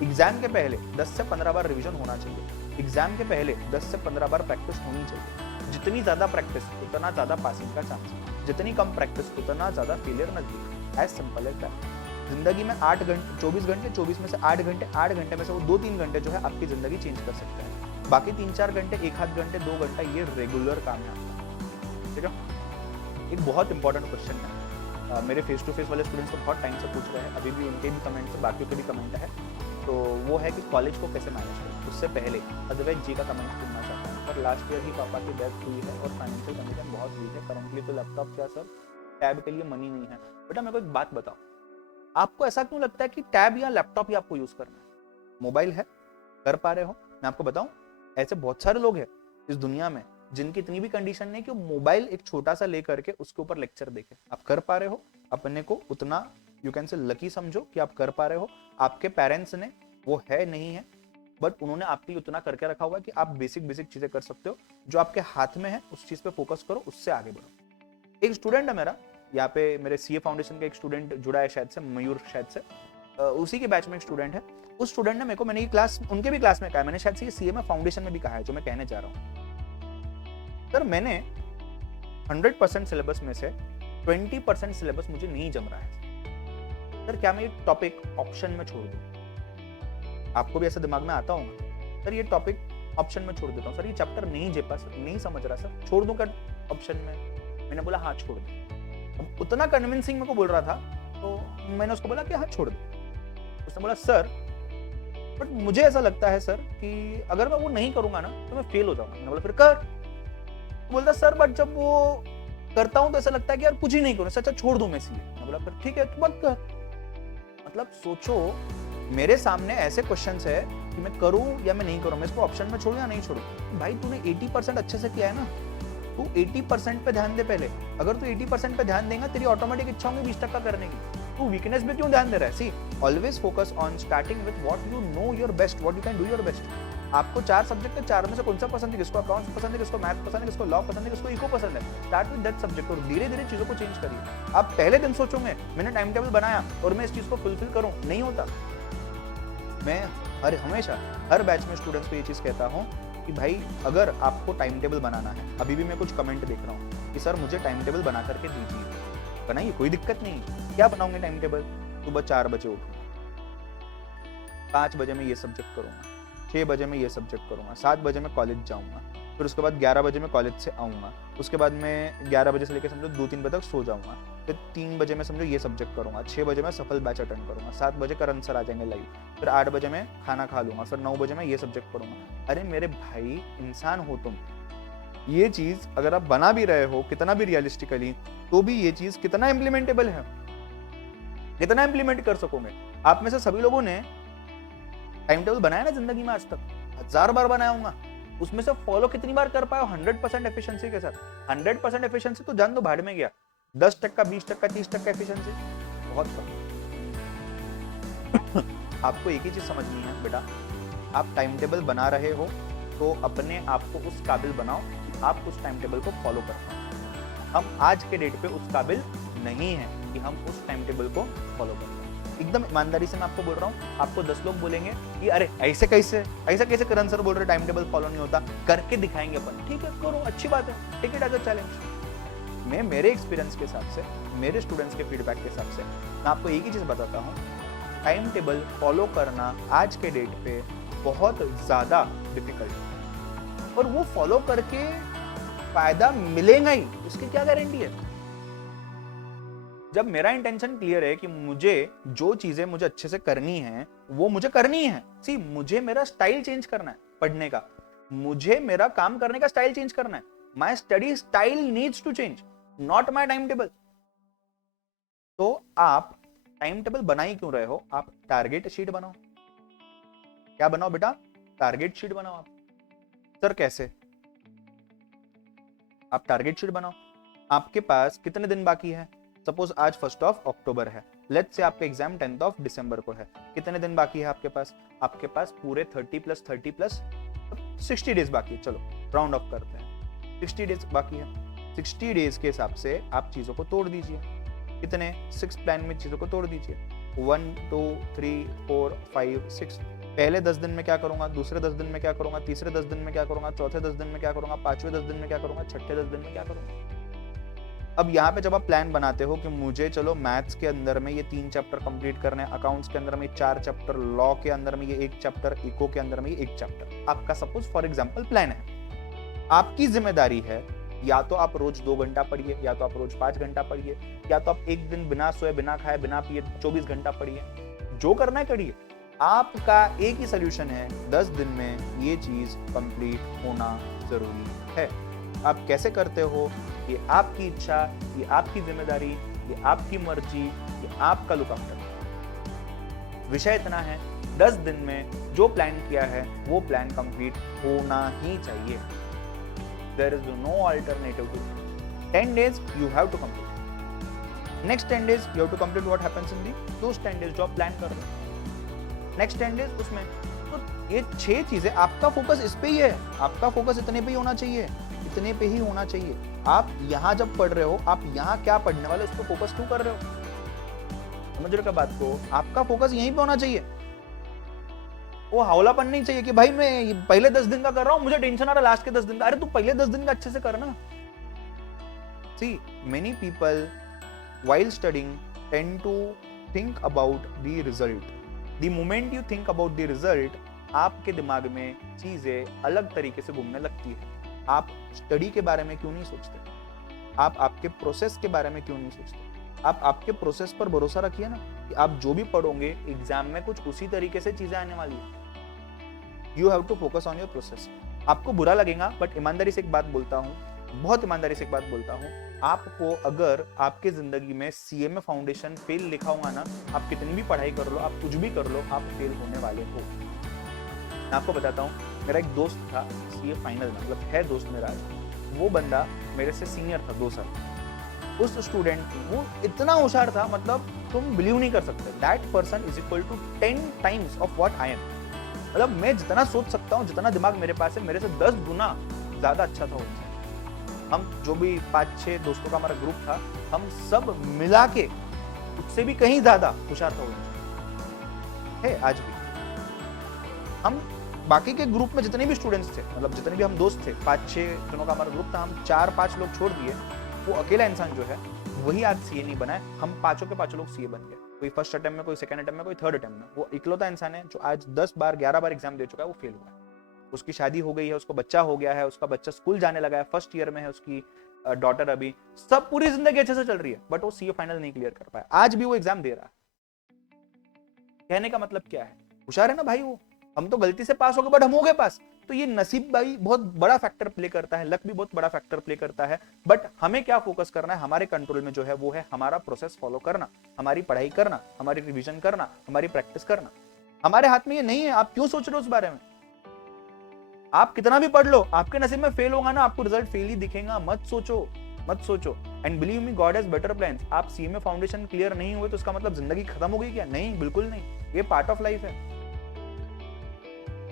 एग्जाम के पहले 10 से 15 बार रिवीजन होना चाहिए। एग्जाम के पहले 10 से 15 बार प्रैक्टिस होनी चाहिए। जितनी ज्यादा प्रैक्टिस उतना ज्यादा पासिंग का चांस, जितनी कम प्रैक्टिस उतना ज्यादा फेलियर नजदीक। As simple as that. जिंदगी में 8 घंटे 24 में से 8 घंटे में से वो 2-3 घंटे जो है आपकी जिंदगी चेंज कर सकते हैं। बाकी 3-4 घंटे, 1-8 घंटे, 2 घंटा ये रेगुलर काम है आपका। ठीक है। एक बहुत इंपॉर्टेंट क्वेश्चन है, मेरे फेस टू फेस वाले स्टूडेंट्स को बहुत टाइम से पूछ रहे हैं, अभी भी उनके भी कमेंट है, बाकियों के भी कमेंट है। तो वो है कि कॉलेज को कैसे मैनेज करें। उससे पहले अद्वैत जी का कमेंट सुनना चाहता हूँ। पर लास्ट ईयर ही पापा की डेथ हुई है और फाइनेंशियल कंडीशन बहुत वीक है। करंटली तो लैपटॉप क्या सर, टैब के लिए मनी नहीं है। बेटा मेरे को एक बात बताओ, आपको ऐसा क्यों लगता है कि टैब या लैपटॉप ही आपको यूज करना है? मोबाइल है, कर पा रहे हो। मैं आपको बताऊं, ऐसे बहुत सारे लोग हैं इस दुनिया में जिनकी इतनी भी कंडीशन नहीं कि मोबाइल एक छोटा सा लेकर के उसके ऊपर लेक्चर देखे। आप कर पा रहे हो, अपने को उतना यू कैन से लकी समझो कि आप कर पा रहे हो। आपके पेरेंट्स ने वो है नहीं है, बट उन्होंने आपके लिए उतना करके रखा हुआ है कि आप बेसिक चीजें कर सकते हो। जो आपके हाथ में है उस चीज पे फोकस करो, उससे आगे बढ़ो। एक स्टूडेंट है मेरा यहाँ पे, मेरे सीए फाउंडेशन का एक स्टूडेंट जुड़ा है शायद से, मयूर शायद से, उसी के बैच में एक स्टूडेंट है। उस स्टूडेंट ने मेरे को, मैंने ये क्लास उनके भी क्लास में कहा है, मैंने शायद से सीए में फाउंडेशन में भी कहा है जो मैं कहने जा रहा हूँ। सर मैंने 100% सिलेबस में से 20% सिलेबस मुझे नहीं जम रहा है। सर क्या मैं ये टॉपिक ऑप्शन में छोड़ दूं? आपको भी ऐसा दिमाग में आता होगा, सर ये टॉपिक ऑप्शन में छोड़ देता हूँ। सर ये चैप्टर नहीं समझ रहा सर, छोड़ दूं क्या ऑप्शन में? मैंने बोला हाँ छोड़ दे। उतना कन्विंसिंग मेरे को बोल रहा था, तो मैंने उसको बोला कि हाँ छोड़ दे। उसने बोला सर बट मुझे ऐसा लगता है सर कि अगर मैं वो नहीं करूंगा ना तो मैं फेल हो जाऊंगा। मैंने बोला फिर कर। तो बोलता सर बट जब वो करता हूं तो ऐसा लगता है कि यार कुछ ही नहीं करूं, अच्छा छोड़ दूं मैं सीए। मैंने बोला फिर ठीक है तो मत कर। मतलब सोचो, मेरे सामने ऐसे क्वेश्चंस है कि मैं करूं या मैं नहीं करूं, मैं इसको ऑप्शन में छोड़ूं या नहीं छोड़ूं। भाई तूने 80% अच्छे से किया है ना, तू 80% पे ध्यान दे पहले। अगर तू 80% पे ध्यान देगा तेरी ऑटोमेटिक इच्छा होगी 20% करने की। तू वीकनेस पे क्यों ध्यान दे रहा है? See always focus on starting with what you know your best, what you can do your best. आपको 4 सब्जेक्ट है, 4 में से कौन सा पसंद है? किसको अकाउंट्स पसंद है, किसको मैथ पसंद है, किसको लॉ पसंद है, किसको इको पसंद है। स्टार्ट विद दैट सब्जेक्ट और धीरे धीरे चीजों को चेंज करिए। आप पहले दिन सोचोगे मैंने टाइम टेबल बनाया और मैं इस चीज को फुलफिल करूं, नहीं होता। मैं हमेशा हर बैच में स्टूडेंट्स को ये चीज कहता हूं कि भाई अगर आपको टाइम टेबल बनाना है, अभी भी मैं कुछ कमेंट देख रहा हूँ कि सर मुझे टाइम टेबल बना करके दीजिए। बनाइए, कोई दिक्कत नहीं। क्या बनाऊंगे टाइम टेबल? सुबह 4 बजे उठूंगा, 5 बजे में ये सब्जेक्ट करूंगा, 6 बजे में ये सब्जेक्ट करूंगा, 7 बजे में कॉलेज जाऊंगा, फिर उसके बाद 11 बजे में कॉलेज से आऊंगा, उसके बाद मैं 11 बजे से लेकर समझो 2-3 बजे तक सो जाऊंगा, फिर 3 बजे में समझो ये सब्जेक्ट करूंगा, 6 बजे में सफल बैच अटेंड करूंगा, 7 बजे करंट सर आ जाएंगे लाइव, फिर 8 बजे में खाना खा लूंगा, फिर 9 बजे में ये सब्जेक्ट करूंगा। अरे मेरे भाई इंसान हो तुम, ये चीज अगर आप बना भी रहे हो कितना भी रियलिस्टिकली, तो भी ये चीज कितना इम्प्लीमेंटेबल है, कितना इम्प्लीमेंट कर सकोगे? आप में से सभी लोगों ने टाइम टेबल बनाया ना जिंदगी में, आज तक 1000 बार बनाया होगा, उसमें से फॉलो कितनी बार कर पाए हो 100% एफिशिएंसी के साथ? 100% एफिशिएंसी तो जान दो भाड़ में गया, 10%, 20%, 30% एफिशिएंसी बहुत कम। आपको एक ही चीज समझनी है बेटा, आप टाइम टेबल बना रहे हो तो अपने आप को उस काबिल बनाओ कि आप उस टाइम टेबल को फॉलो कर पाओ। हम आज के डेट पे उस काबिल नहीं है कि हम उस टाइम टेबल को फॉलो कर पाए। एकदम ईमानदारी से मैं आपको बोल रहा हूँ, आपको 10 लोग बोलेंगे कि अरे ऐसा कैसे करण सर बोल रहे टाइम टेबल फॉलो नहीं होता, करके दिखाएंगे अपन। ठीक है करो, अच्छी बात है, take it as a challenge. मैं मेरे एक्सपीरियंस के हिसाब से, मेरे स्टूडेंट्स के फीडबैक के हिसाब से मैं आपको एक ही चीज बताता हूँ, टाइम टेबल फॉलो करना आज के डेट पे बहुत ज्यादा डिफिकल्ट है, और वो फॉलो करके फायदा मिलेगा ही, इसकी क्या गारंटी है? जब मेरा इंटेंशन क्लियर है कि मुझे जो चीजें मुझे अच्छे से करनी है वो मुझे करनी है। सी मुझे मेरा स्टाइल चेंज करना है पढ़ने का, मुझे मेरा काम करने का स्टाइल चेंज करना है। My study style needs to change, not my time table. तो आप टाइम टेबल बना ही क्यों रहे हो? आप टारगेट शीट बनाओ। क्या बनाओ बेटा? टारगेट शीट बनाओ। आप सर कैसे? आप टारगेट शीट बनाओ। आपके पास कितने दिन बाकी है? सपोज आज 1 अक्टूबर है, लेट्स से आपका एग्जाम 10 दिसंबर को है। कितने दिन बाकी है आपके पास? आपके पास पूरे 30 प्लस 60 डेज बाकी है। चलो राउंड ऑफ करते हैं, 60 डेज बाकी है। 60 डेज के हिसाब से आप चीजों को तोड़ दीजिए। कितने? 6 प्लान में चीजों को तोड़ दीजिए। 1 2 3 4 5 6 पहले 10 दिन में क्या करूंगा, दूसरे 10 दिन में क्या करूंगा, तीसरे 10 दिन में क्या करूंगा, चौथे 10 दिन में क्या करूंगा, पांचवें 10 दिन में क्या करूंगा, छठे 10 दिन में क्या करूंगा। अब यहाँ पे जब आप प्लान बनाते हो कि मुझे चलो मैथ्स के अंदर में ये 3 चैप्टर कंप्लीट करने हैं, अकाउंट्स के अंदर में 4 चैप्टर, लॉ के अंदर में ये 1 चैप्टर, इको के अंदर में ये 1 चैप्टर, आपका सपोज फॉर एग्जांपल प्लान है। आपकी जिम्मेदारी है या तो आप रोज 2 घंटा पढ़िए, या तो आप रोज 5 घंटा पढ़िए, या तो आप एक दिन बिना सोए बिना खाए बिना पिए 24 घंटा पढ़िए, जो करना है करिए। आपका एक ही सोल्यूशन है, 10 दिन में ये चीज कंप्लीट होना जरूरी है। आप कैसे करते हो, ये आपकी इच्छा, ये आपकी जिम्मेदारी, ये आपकी मर्जी, ये आपका लुक आफ्टर। विषय इतना है, 10 दिन में जो प्लान किया है वो प्लान कंप्लीट होना ही चाहिए। There is no alternative to it. 10 days you have to complete. Next 10 days you have to complete what happens in those 10 days जो आप प्लान कर रहे हो। Next 10 days उसमें तो ये 6 चीजें, आपका फोकस इस पे ही है, आपका फोकस इतने पे ही होना चाहिए, इतने पे ही होना चाहिए। आप यहाँ जब पढ़ रहे हो, आप यहाँ क्या पढ़ने वाले उस पर फोकस क्यों कर रहे हो, समझ रहे हो बात को? आपका फोकस यहीं पे होना चाहिए। वो हौलापन नहीं चाहिए कि भाई मैं पहले 10 दिन का कर रहा हूं, मुझे टेंशन आ रहा है लास्ट के 10 दिन का। अरे तू पहले 10 दिन का अच्छे से करना। See many people while studying tend to think about the result. The moment you think about the result, आपके दिमाग में चीजें अलग तरीके से घूमने लगती है। आप स्टडी के बारे में क्यों नहीं सोचते, आप आपके प्रोसेस के बारे में क्यों नहीं सोचते? आप आपके प्रोसेस पर भरोसा रखिए ना, कि आप जो भी पढ़ोगे एग्जाम में कुछ उसी तरीके से चीजें आने वाली है। You have to focus on your process. आपको बुरा लगेगा बट ईमानदारी से एक बात बोलता हूँ, बहुत ईमानदारी से एक बात बोलता हूँ, आपको अगर आपके जिंदगी में सीएमए फाउंडेशन फेल लिखा हुआ ना, आप कितनी भी पढ़ाई कर लो, आप कुछ भी कर लो, आप फेल होने वाले हो। मैं आपको बताता हूँ, मेरा एक दोस्त था सीए फाइनल में, मतलब है दोस्त मेरा, वो बंदा मेरे से सीनियर था 2 साल। उस स्टूडेंट वो इतना होशियार था, मतलब तुम बिलीव नहीं कर सकते, that person is equal to 10 times of what I am. मतलब मैं जितना सोच सकता हूँ, जितना दिमाग मेरे पास है, मेरे से 10 गुना ज्यादा अच्छा था उनसे। हम जो भी 5-6 दोस्तों का हमारा ग्रुप था, हम सब मिला के उससे भी कहीं ज्यादा होशियार था उनसे, है आज भी। हम बाकी के ग्रुप में जितने भी स्टूडेंट्स थे, मतलब जितने भी हम दोस्त थे, 5-6 जनों का हमारा ग्रुप था, हम 4-5 लोग छोड़ दिए, वो अकेला इंसान जो है वही आज सीए नहीं बना है। हम पांचों के पांचों लोग सीए बन गए, कोई फर्स्ट अटेम्प्ट में, कोई सेकंड अटेम्प्ट में, कोई थर्ड अटेम्प्ट में। वो इकलौता इंसान है जो आज 10 बार 11 बार एग्जाम दे चुका है, वो फेल हुआ है। उसकी शादी हो गई है, उसको बच्चा हो गया है, उसका बच्चा स्कूल जाने लगा है, फर्स्ट ईयर में है उसकी डॉटर, अभी सब पूरी जिंदगी अच्छे से चल रही है, बट वो सीए फाइनल नहीं क्लियर कर पाया। आज भी वो एग्जाम दे रहा है। कहने का मतलब क्या है, होशियार है ना भाई वो। हम तो गलती से पास हो गए बट हम हो गए पास। तो ये नसीब भाई बहुत बड़ा फैक्टर प्ले करता है, लक भी बहुत बड़ा फैक्टर प्ले करता है। बट हमें क्या फोकस करना है, हमारे कंट्रोल में जो है वो है हमारा प्रोसेस फॉलो करना, हमारी पढ़ाई करना, हमारी रिवीजन करना, हमारी प्रैक्टिस करना। हमारे हाथ में ये नहीं है। आप क्यों सोच रहे हो उस बारे में? आप कितना भी पढ़ लो, आपके नसीब में फेल होगा ना, आपको रिजल्ट फेल ही दिखेगा। मत सोचो, मत सोचो। And believe me, God has better plans. आप सीएमए फाउंडेशन क्लियर नहीं हुए तो उसका मतलब जिंदगी खत्म हो गई क्या? नहीं, बिल्कुल नहीं। ये पार्ट ऑफ लाइफ है।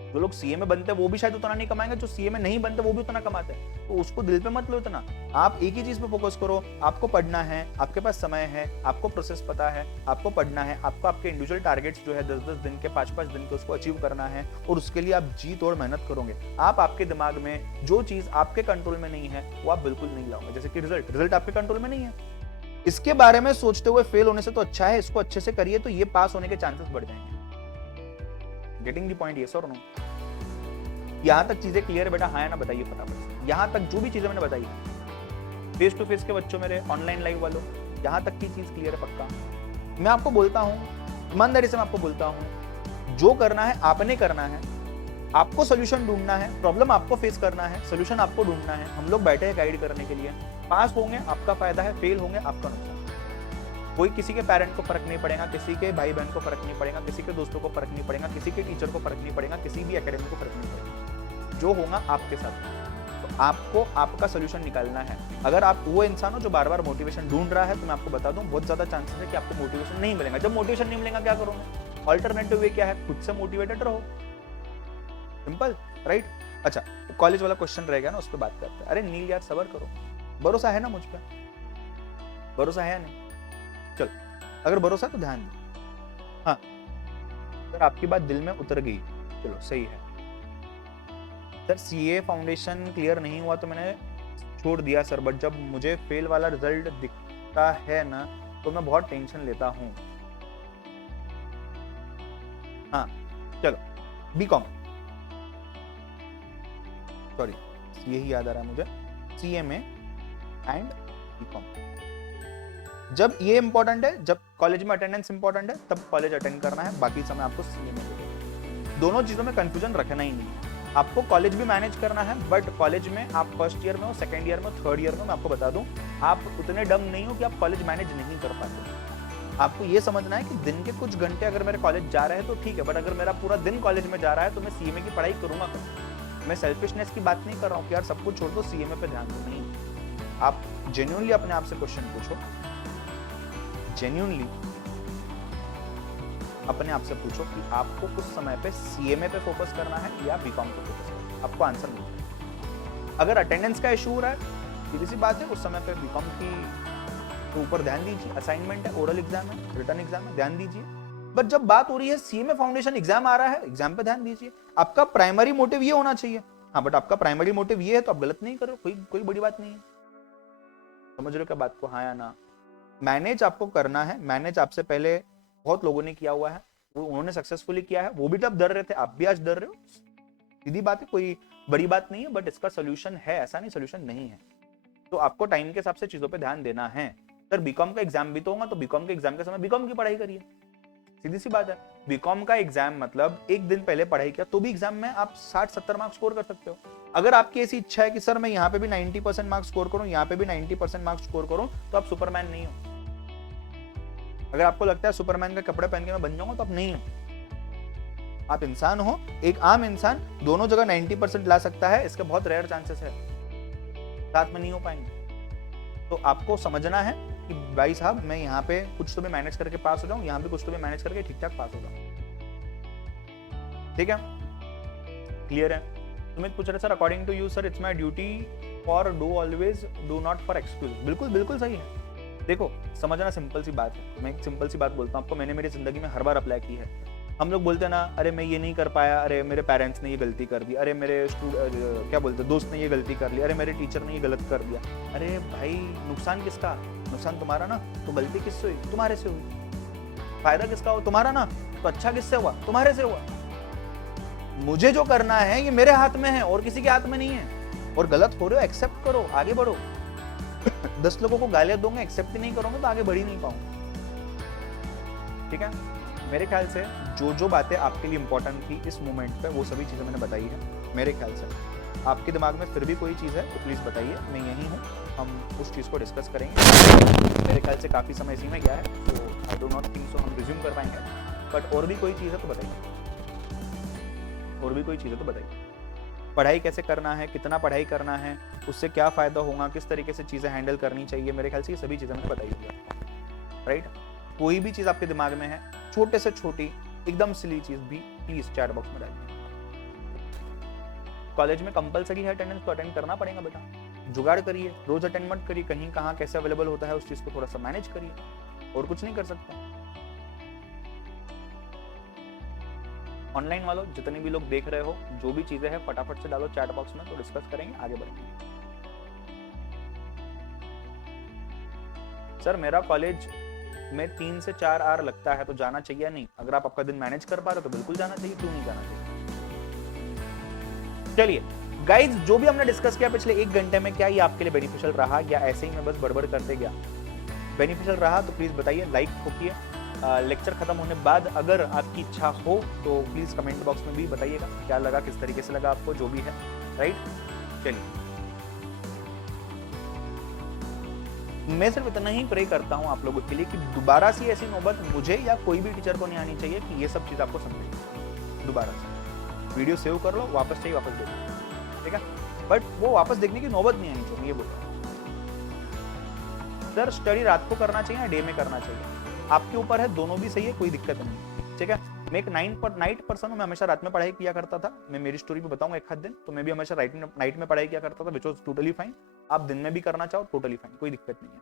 जो लोग सीए में बनते हैं वो भी शायद उतना नहीं कमाएंगे, जो सीए में नहीं बनते वो भी उतना कमाते हैं। तो उसको दिल पे मत लो इतना। आप एक ही चीज पे फोकस करो। आपको पढ़ना है, आपके पास समय है, आपको प्रोसेस पता है, आपको पढ़ना है, आपको आपके इंडिविजुअल टारगेट्स जो है 10-10 दिन के, 5-5 दिन के, उसको अचीव करना है, और उसके लिए आप जी तोड़ मेहनत करोगे। आप आपके दिमाग में जो चीज आपके कंट्रोल में नहीं है वो आप बिल्कुल नहीं लाओगे। जैसे कि रिजल्ट आपके कंट्रोल में नहीं है, इसके बारे में सोचते हुए फेल होने से तो अच्छा है इसको अच्छे से करिए, तो ये पास होने के चांसेस बढ़ जाएंगे। गेटिंग द पॉइंट, यस और नो? यहां तक चीजें क्लियर है बेटा? हाँ या ना बताइए फटाफट। यहां तक जो भी चीजें मैंने बताई, फेस टू फेस के बच्चों मेरे, ऑनलाइन लाइव वालों, यहां तक की चीज क्लियर है पक्का? मैं आपको बोलता हूं, ईमानदारी से मैं आपको बोलता हूं, जो करना है आपने करना है। आपको सोल्यूशन ढूंढना है, प्रॉब्लम आपको फेस करना है, सोल्यूशन आपको ढूंढना है। हम लोग बैठे हैं गाइड करने के लिए। पास होंगे आपका फायदा है, फेल होंगे आपका नुकसान। कोई किसी के पेरेंट को फर्क नहीं पड़ेगा, किसी के भाई बहन को फर्क नहीं पड़ेगा, किसी के दोस्तों को फर्क नहीं पड़ेगा, किसी के टीचर को फर्क नहीं पड़ेगा, किसी भी एकेडमी को फर्क नहीं पड़ेगा। जो होगा आपके साथ। तो आपको आपका सोल्यूशन निकालना है। अगर आप वो इंसान हो जो बार बार मोटिवेशन ढूंढ रहा है, तो मैं आपको बता दूं बहुत ज्यादा चांसेस है कि आपको मोटिवेशन नहीं मिलेगा। जब मोटिवेशन नहीं मिलेगा क्या करोगे? ऑल्टरनेटिव वे क्या है? खुद से मोटिवेटेड रहो। Simple, right? अच्छा, कॉलेज वाला क्वेश्चन रहेगा ना, उस पर बात करते हैं। अरे नील यार, सबर करो। भरोसा है ना मुझ पर? भरोसा है या नहीं? चल, अगर भरोसा है तो ध्यान दो। हाँ सर, आपकी बात दिल में उतर गई, चलो सही है सर। सीए फाउंडेशन क्लियर नहीं हुआ तो मैंने छोड़ दिया सर, बट जब मुझे फेल वाला रिजल्ट दिखता है ना तो मैं बहुत टेंशन लेता हूँ। हाँ चलो, बीकॉम, सॉरी सीए ही याद आ रहा है मुझे, सीए में एंड बीकॉम। जब ये इंपॉर्टेंट है, जब कॉलेज में अटेंडेंस इंपॉर्टेंट है तब कॉलेज अटेंड करना है, बाकी समय आपको सीए में देना। दोनों चीजों में कंफ्यूजन रखना ही नहीं है। आपको कॉलेज भी मैनेज करना है, बट कॉलेज में आप फर्स्ट ईयर में हो, सेकंड ईयर में हो, थर्ड ईयर में, मैं आपको बता दूं आप उतने डम नहीं हो कि आप कॉलेज मैनेज नहीं कर पाते। आपको ये समझना है कि दिन के कुछ घंटे अगर मेरे कॉलेज जा रहे हैं तो ठीक है, बट अगर मेरा पूरा दिन कॉलेज में जा रहा है तो मैं सीएमए की पढ़ाई करूंगा कैसे। मैं सेल्फिशनेस की बात नहीं कर रहा हूँ कि यार सब कुछ छोड़ दो सीएमए पे ध्यान दो, नहीं। आप जेन्युइनली अपने आप से क्वेश्चन पूछो, जेन्युइनली अपने आप से पूछो कि आपको उस समय पे सीएमए पे फोकस करना है या बीकॉम पे फोकस करना है। आपको आंसर मिलेगा। अगर अटेंडेंस का इशू हो रहा है, सीधी सी बात है, उस समय पे बीकॉम की के ऊपर ध्यान दीजिए। असाइनमेंट है, ओरल एग्जाम है, रिटन एग्जाम है, ध्यान दीजिए। बट जब बात हो रही है सीएमए फाउंडेशन एग्जाम आ रहा है, एग्जाम पे ध्यान दीजिए। आपका प्राइमरी मोटिव ये होना चाहिए। हाँ, बट आपका प्राइमरी मोटिव ये है तो आप गलत नहीं कर रहे हो, कोई बड़ी बात नहीं है। समझ रहे हो क्या बात को, हाँ या ना। मैनेज आपको करना है, मैनेज आपसे पहले बहुत लोगों ने किया हुआ है, वो उन्होंने सक्सेसफुली किया है, वो भी तब डर रहे थे, आप भी आज डर रहे हो। सीधी बात है, कोई बड़ी बात नहीं है, बट इसका सोल्यूशन है, ऐसा नहीं सोल्यूशन नहीं है। तो आपको टाइम के हिसाब से चीजों पे ध्यान देना है। सर बीकॉम का एग्जाम भी तो होगा, तो बीकॉम के एग्जाम के समय बीकॉम की पढ़ाई करिए, सीधी सी बात है। बीकॉम का एग्जाम मतलब एक दिन पहले पढ़ाई किया तो भी एग्जाम में आप 60-70 मार्क्स स्कोर कर सकते हो। अगर आपकी ऐसी इच्छा है कि सर मैं यहाँ पे भी 90% मार्क्स स्कोर करूं, यहाँ पे भी 90% मार्क्स स्कोर करूं, तो आप सुपरमैन नहीं हो। अगर आपको लगता है सुपरमैन के कपड़े पहन के मैं बन जाऊंगा, तो आप नहीं हो। आप इंसान हो, एक आम इंसान दोनों जगह 90% ला सकता है, इसके बहुत रेयर चांसेस है, साथ में नहीं हो पाएंगे। तो आपको समझना है कि भाई साहब मैं यहाँ पे कुछ तो मैं मैनेज करके पास हो जाऊं, यहाँ पे कुछ तो मैं मैनेज करके ठीक ठाक पास हो जाऊं। ठीक है, क्लियर है। सुमित पूछ रहे sir according to you sir it's my duty for do always do not for excuse. बिल्कुल बिल्कुल सही है। देखो समझना सिंपल सी बात है, मैं एक सिंपल सी बात बोलता हूँ आपको, मैंने मेरी जिंदगी में हर बार अप्लाई की है। हम लोग बोलते हैं ना, अरे मैं ये नहीं कर पाया, अरे मेरे पेरेंट्स ने ये गलती कर दी, अरे मेरे क्या बोलते दोस्त ने ये गलती कर ली, अरे मेरे टीचर ने ये गलत कर दिया। अरे भाई नुकसान किसका, नुकसान तुम्हारा ना, तो गलती किससे हुई, तुम्हारे से हुई। फायदा किसका हो, तुम्हारा ना, तो अच्छा किससे हुआ, तुम्हारे से हुआ। मुझे जो करना है ये मेरे हाथ में है और किसी के हाथ में नहीं है। और गलत हो रहे हो एक्सेप्ट करो, आगे बढ़ो। 10 लोगों को गालियां दूंगा, एक्सेप्ट ही नहीं करोगे तो आगे बढ़ ही नहीं पाऊंगा। ठीक है, मेरे ख्याल से जो बातें आपके लिए इंपॉर्टेंट थी इस मोमेंट पे वो सभी चीजें मैंने बताई है। मेरे ख्याल से आपके दिमाग में फिर भी कोई चीज है तो प्लीज बताइए, मैं यहीं हूँ, हम उस चीज को डिस्कस करेंगे। मेरे ख्याल से काफी समय इसी में गया है, तो I do not think so हम रिज्यूम कर पाएंगे। बट और भी कोई चीज है तो बताइए, और भी कोई चीज है तो बताइए। पढ़ाई कैसे करना है, कितना पढ़ाई करना है, उससे क्या फायदा होगा, किस तरीके से चीजें हैंडल करनी चाहिए, मेरे ख्याल से ये सभी चीजें मैंने बताई होंगी। राइट, कोई भी चीज आपके दिमाग में है, छोटे से छोटी एकदम सिली चीज भी, प्लीज चैट बॉक्स में डालिए। कॉलेज में कंपलसरी है अटेंडेंस, तो अटेंड करना पड़ेगा बेटा। जुगाड़ करिए, रोज अटेंड मत करिए, कहीं कहाँ कैसे अवेलेबल होता है उस चीज को थोड़ा सा मैनेज करिए, और कुछ नहीं कर सकता। ऑनलाइन वालों जितने भी लोग देख रहे हो, जो भी चीजें हैं फटाफट से डालो चैट बॉक्स में, तो डिस्कस करेंगे, आगे बढ़ेंगे। सर मेरा कॉलेज में 3 से 4 आवर लगता है तो जाना चाहिए या नहीं? अगर आप आपका दिन मैनेज कर पा रहे हो तो बिल्कुल जाना चाहिए, क्यों नहीं जाना चाहिए। चलिए गाइज, जो भी हमने डिस्कस किया पिछले 1 घंटे में, क्या ये आपके लिए बेनिफिशियल रहा या ऐसे ही मैं बस बड़बड़ करते गया? बेनिफिशियल रहा तो प्लीज बताइए, लाइक ठोकिए। लेक्चर खत्म होने बाद अगर आपकी इच्छा हो तो प्लीज कमेंट बॉक्स में भी बताइएगा क्या लगा, किस तरीके से लगा आपको, जो भी है। राइट, चलिए मैं सिर्फ इतना ही प्रे करता हूं आप लोगों के लिए कि दोबारा से ऐसी नौबत मुझे या कोई भी टीचर को नहीं आनी चाहिए कि ये सब चीज आपको समझे। दोबारा से वीडियो सेव कर लो, वापस चाहिए वापस देखो, ठीक है, बट वो वापस देखने की नौबत नहीं आनी चाहिए, ये बोल रहा हूं। सर स्टडी रात को करना चाहिए या डे में करना चाहिए? आपके ऊपर है, दोनों भी सही है, कोई दिक्कत नहीं, ठीक है। मैं एक नाइट पर्सन हूँ, मैं हमेशा रात में पढ़ाई किया करता था। मैं मेरी स्टोरी भी बताऊंगा एक आध दिन, तो मैं भी हमेशा नाइट में पढ़ाई किया करता था, विच वॉज टोटली फाइन। आप दिन में भी करना चाहो टोटली फाइन, कोई दिक्कत नहीं है।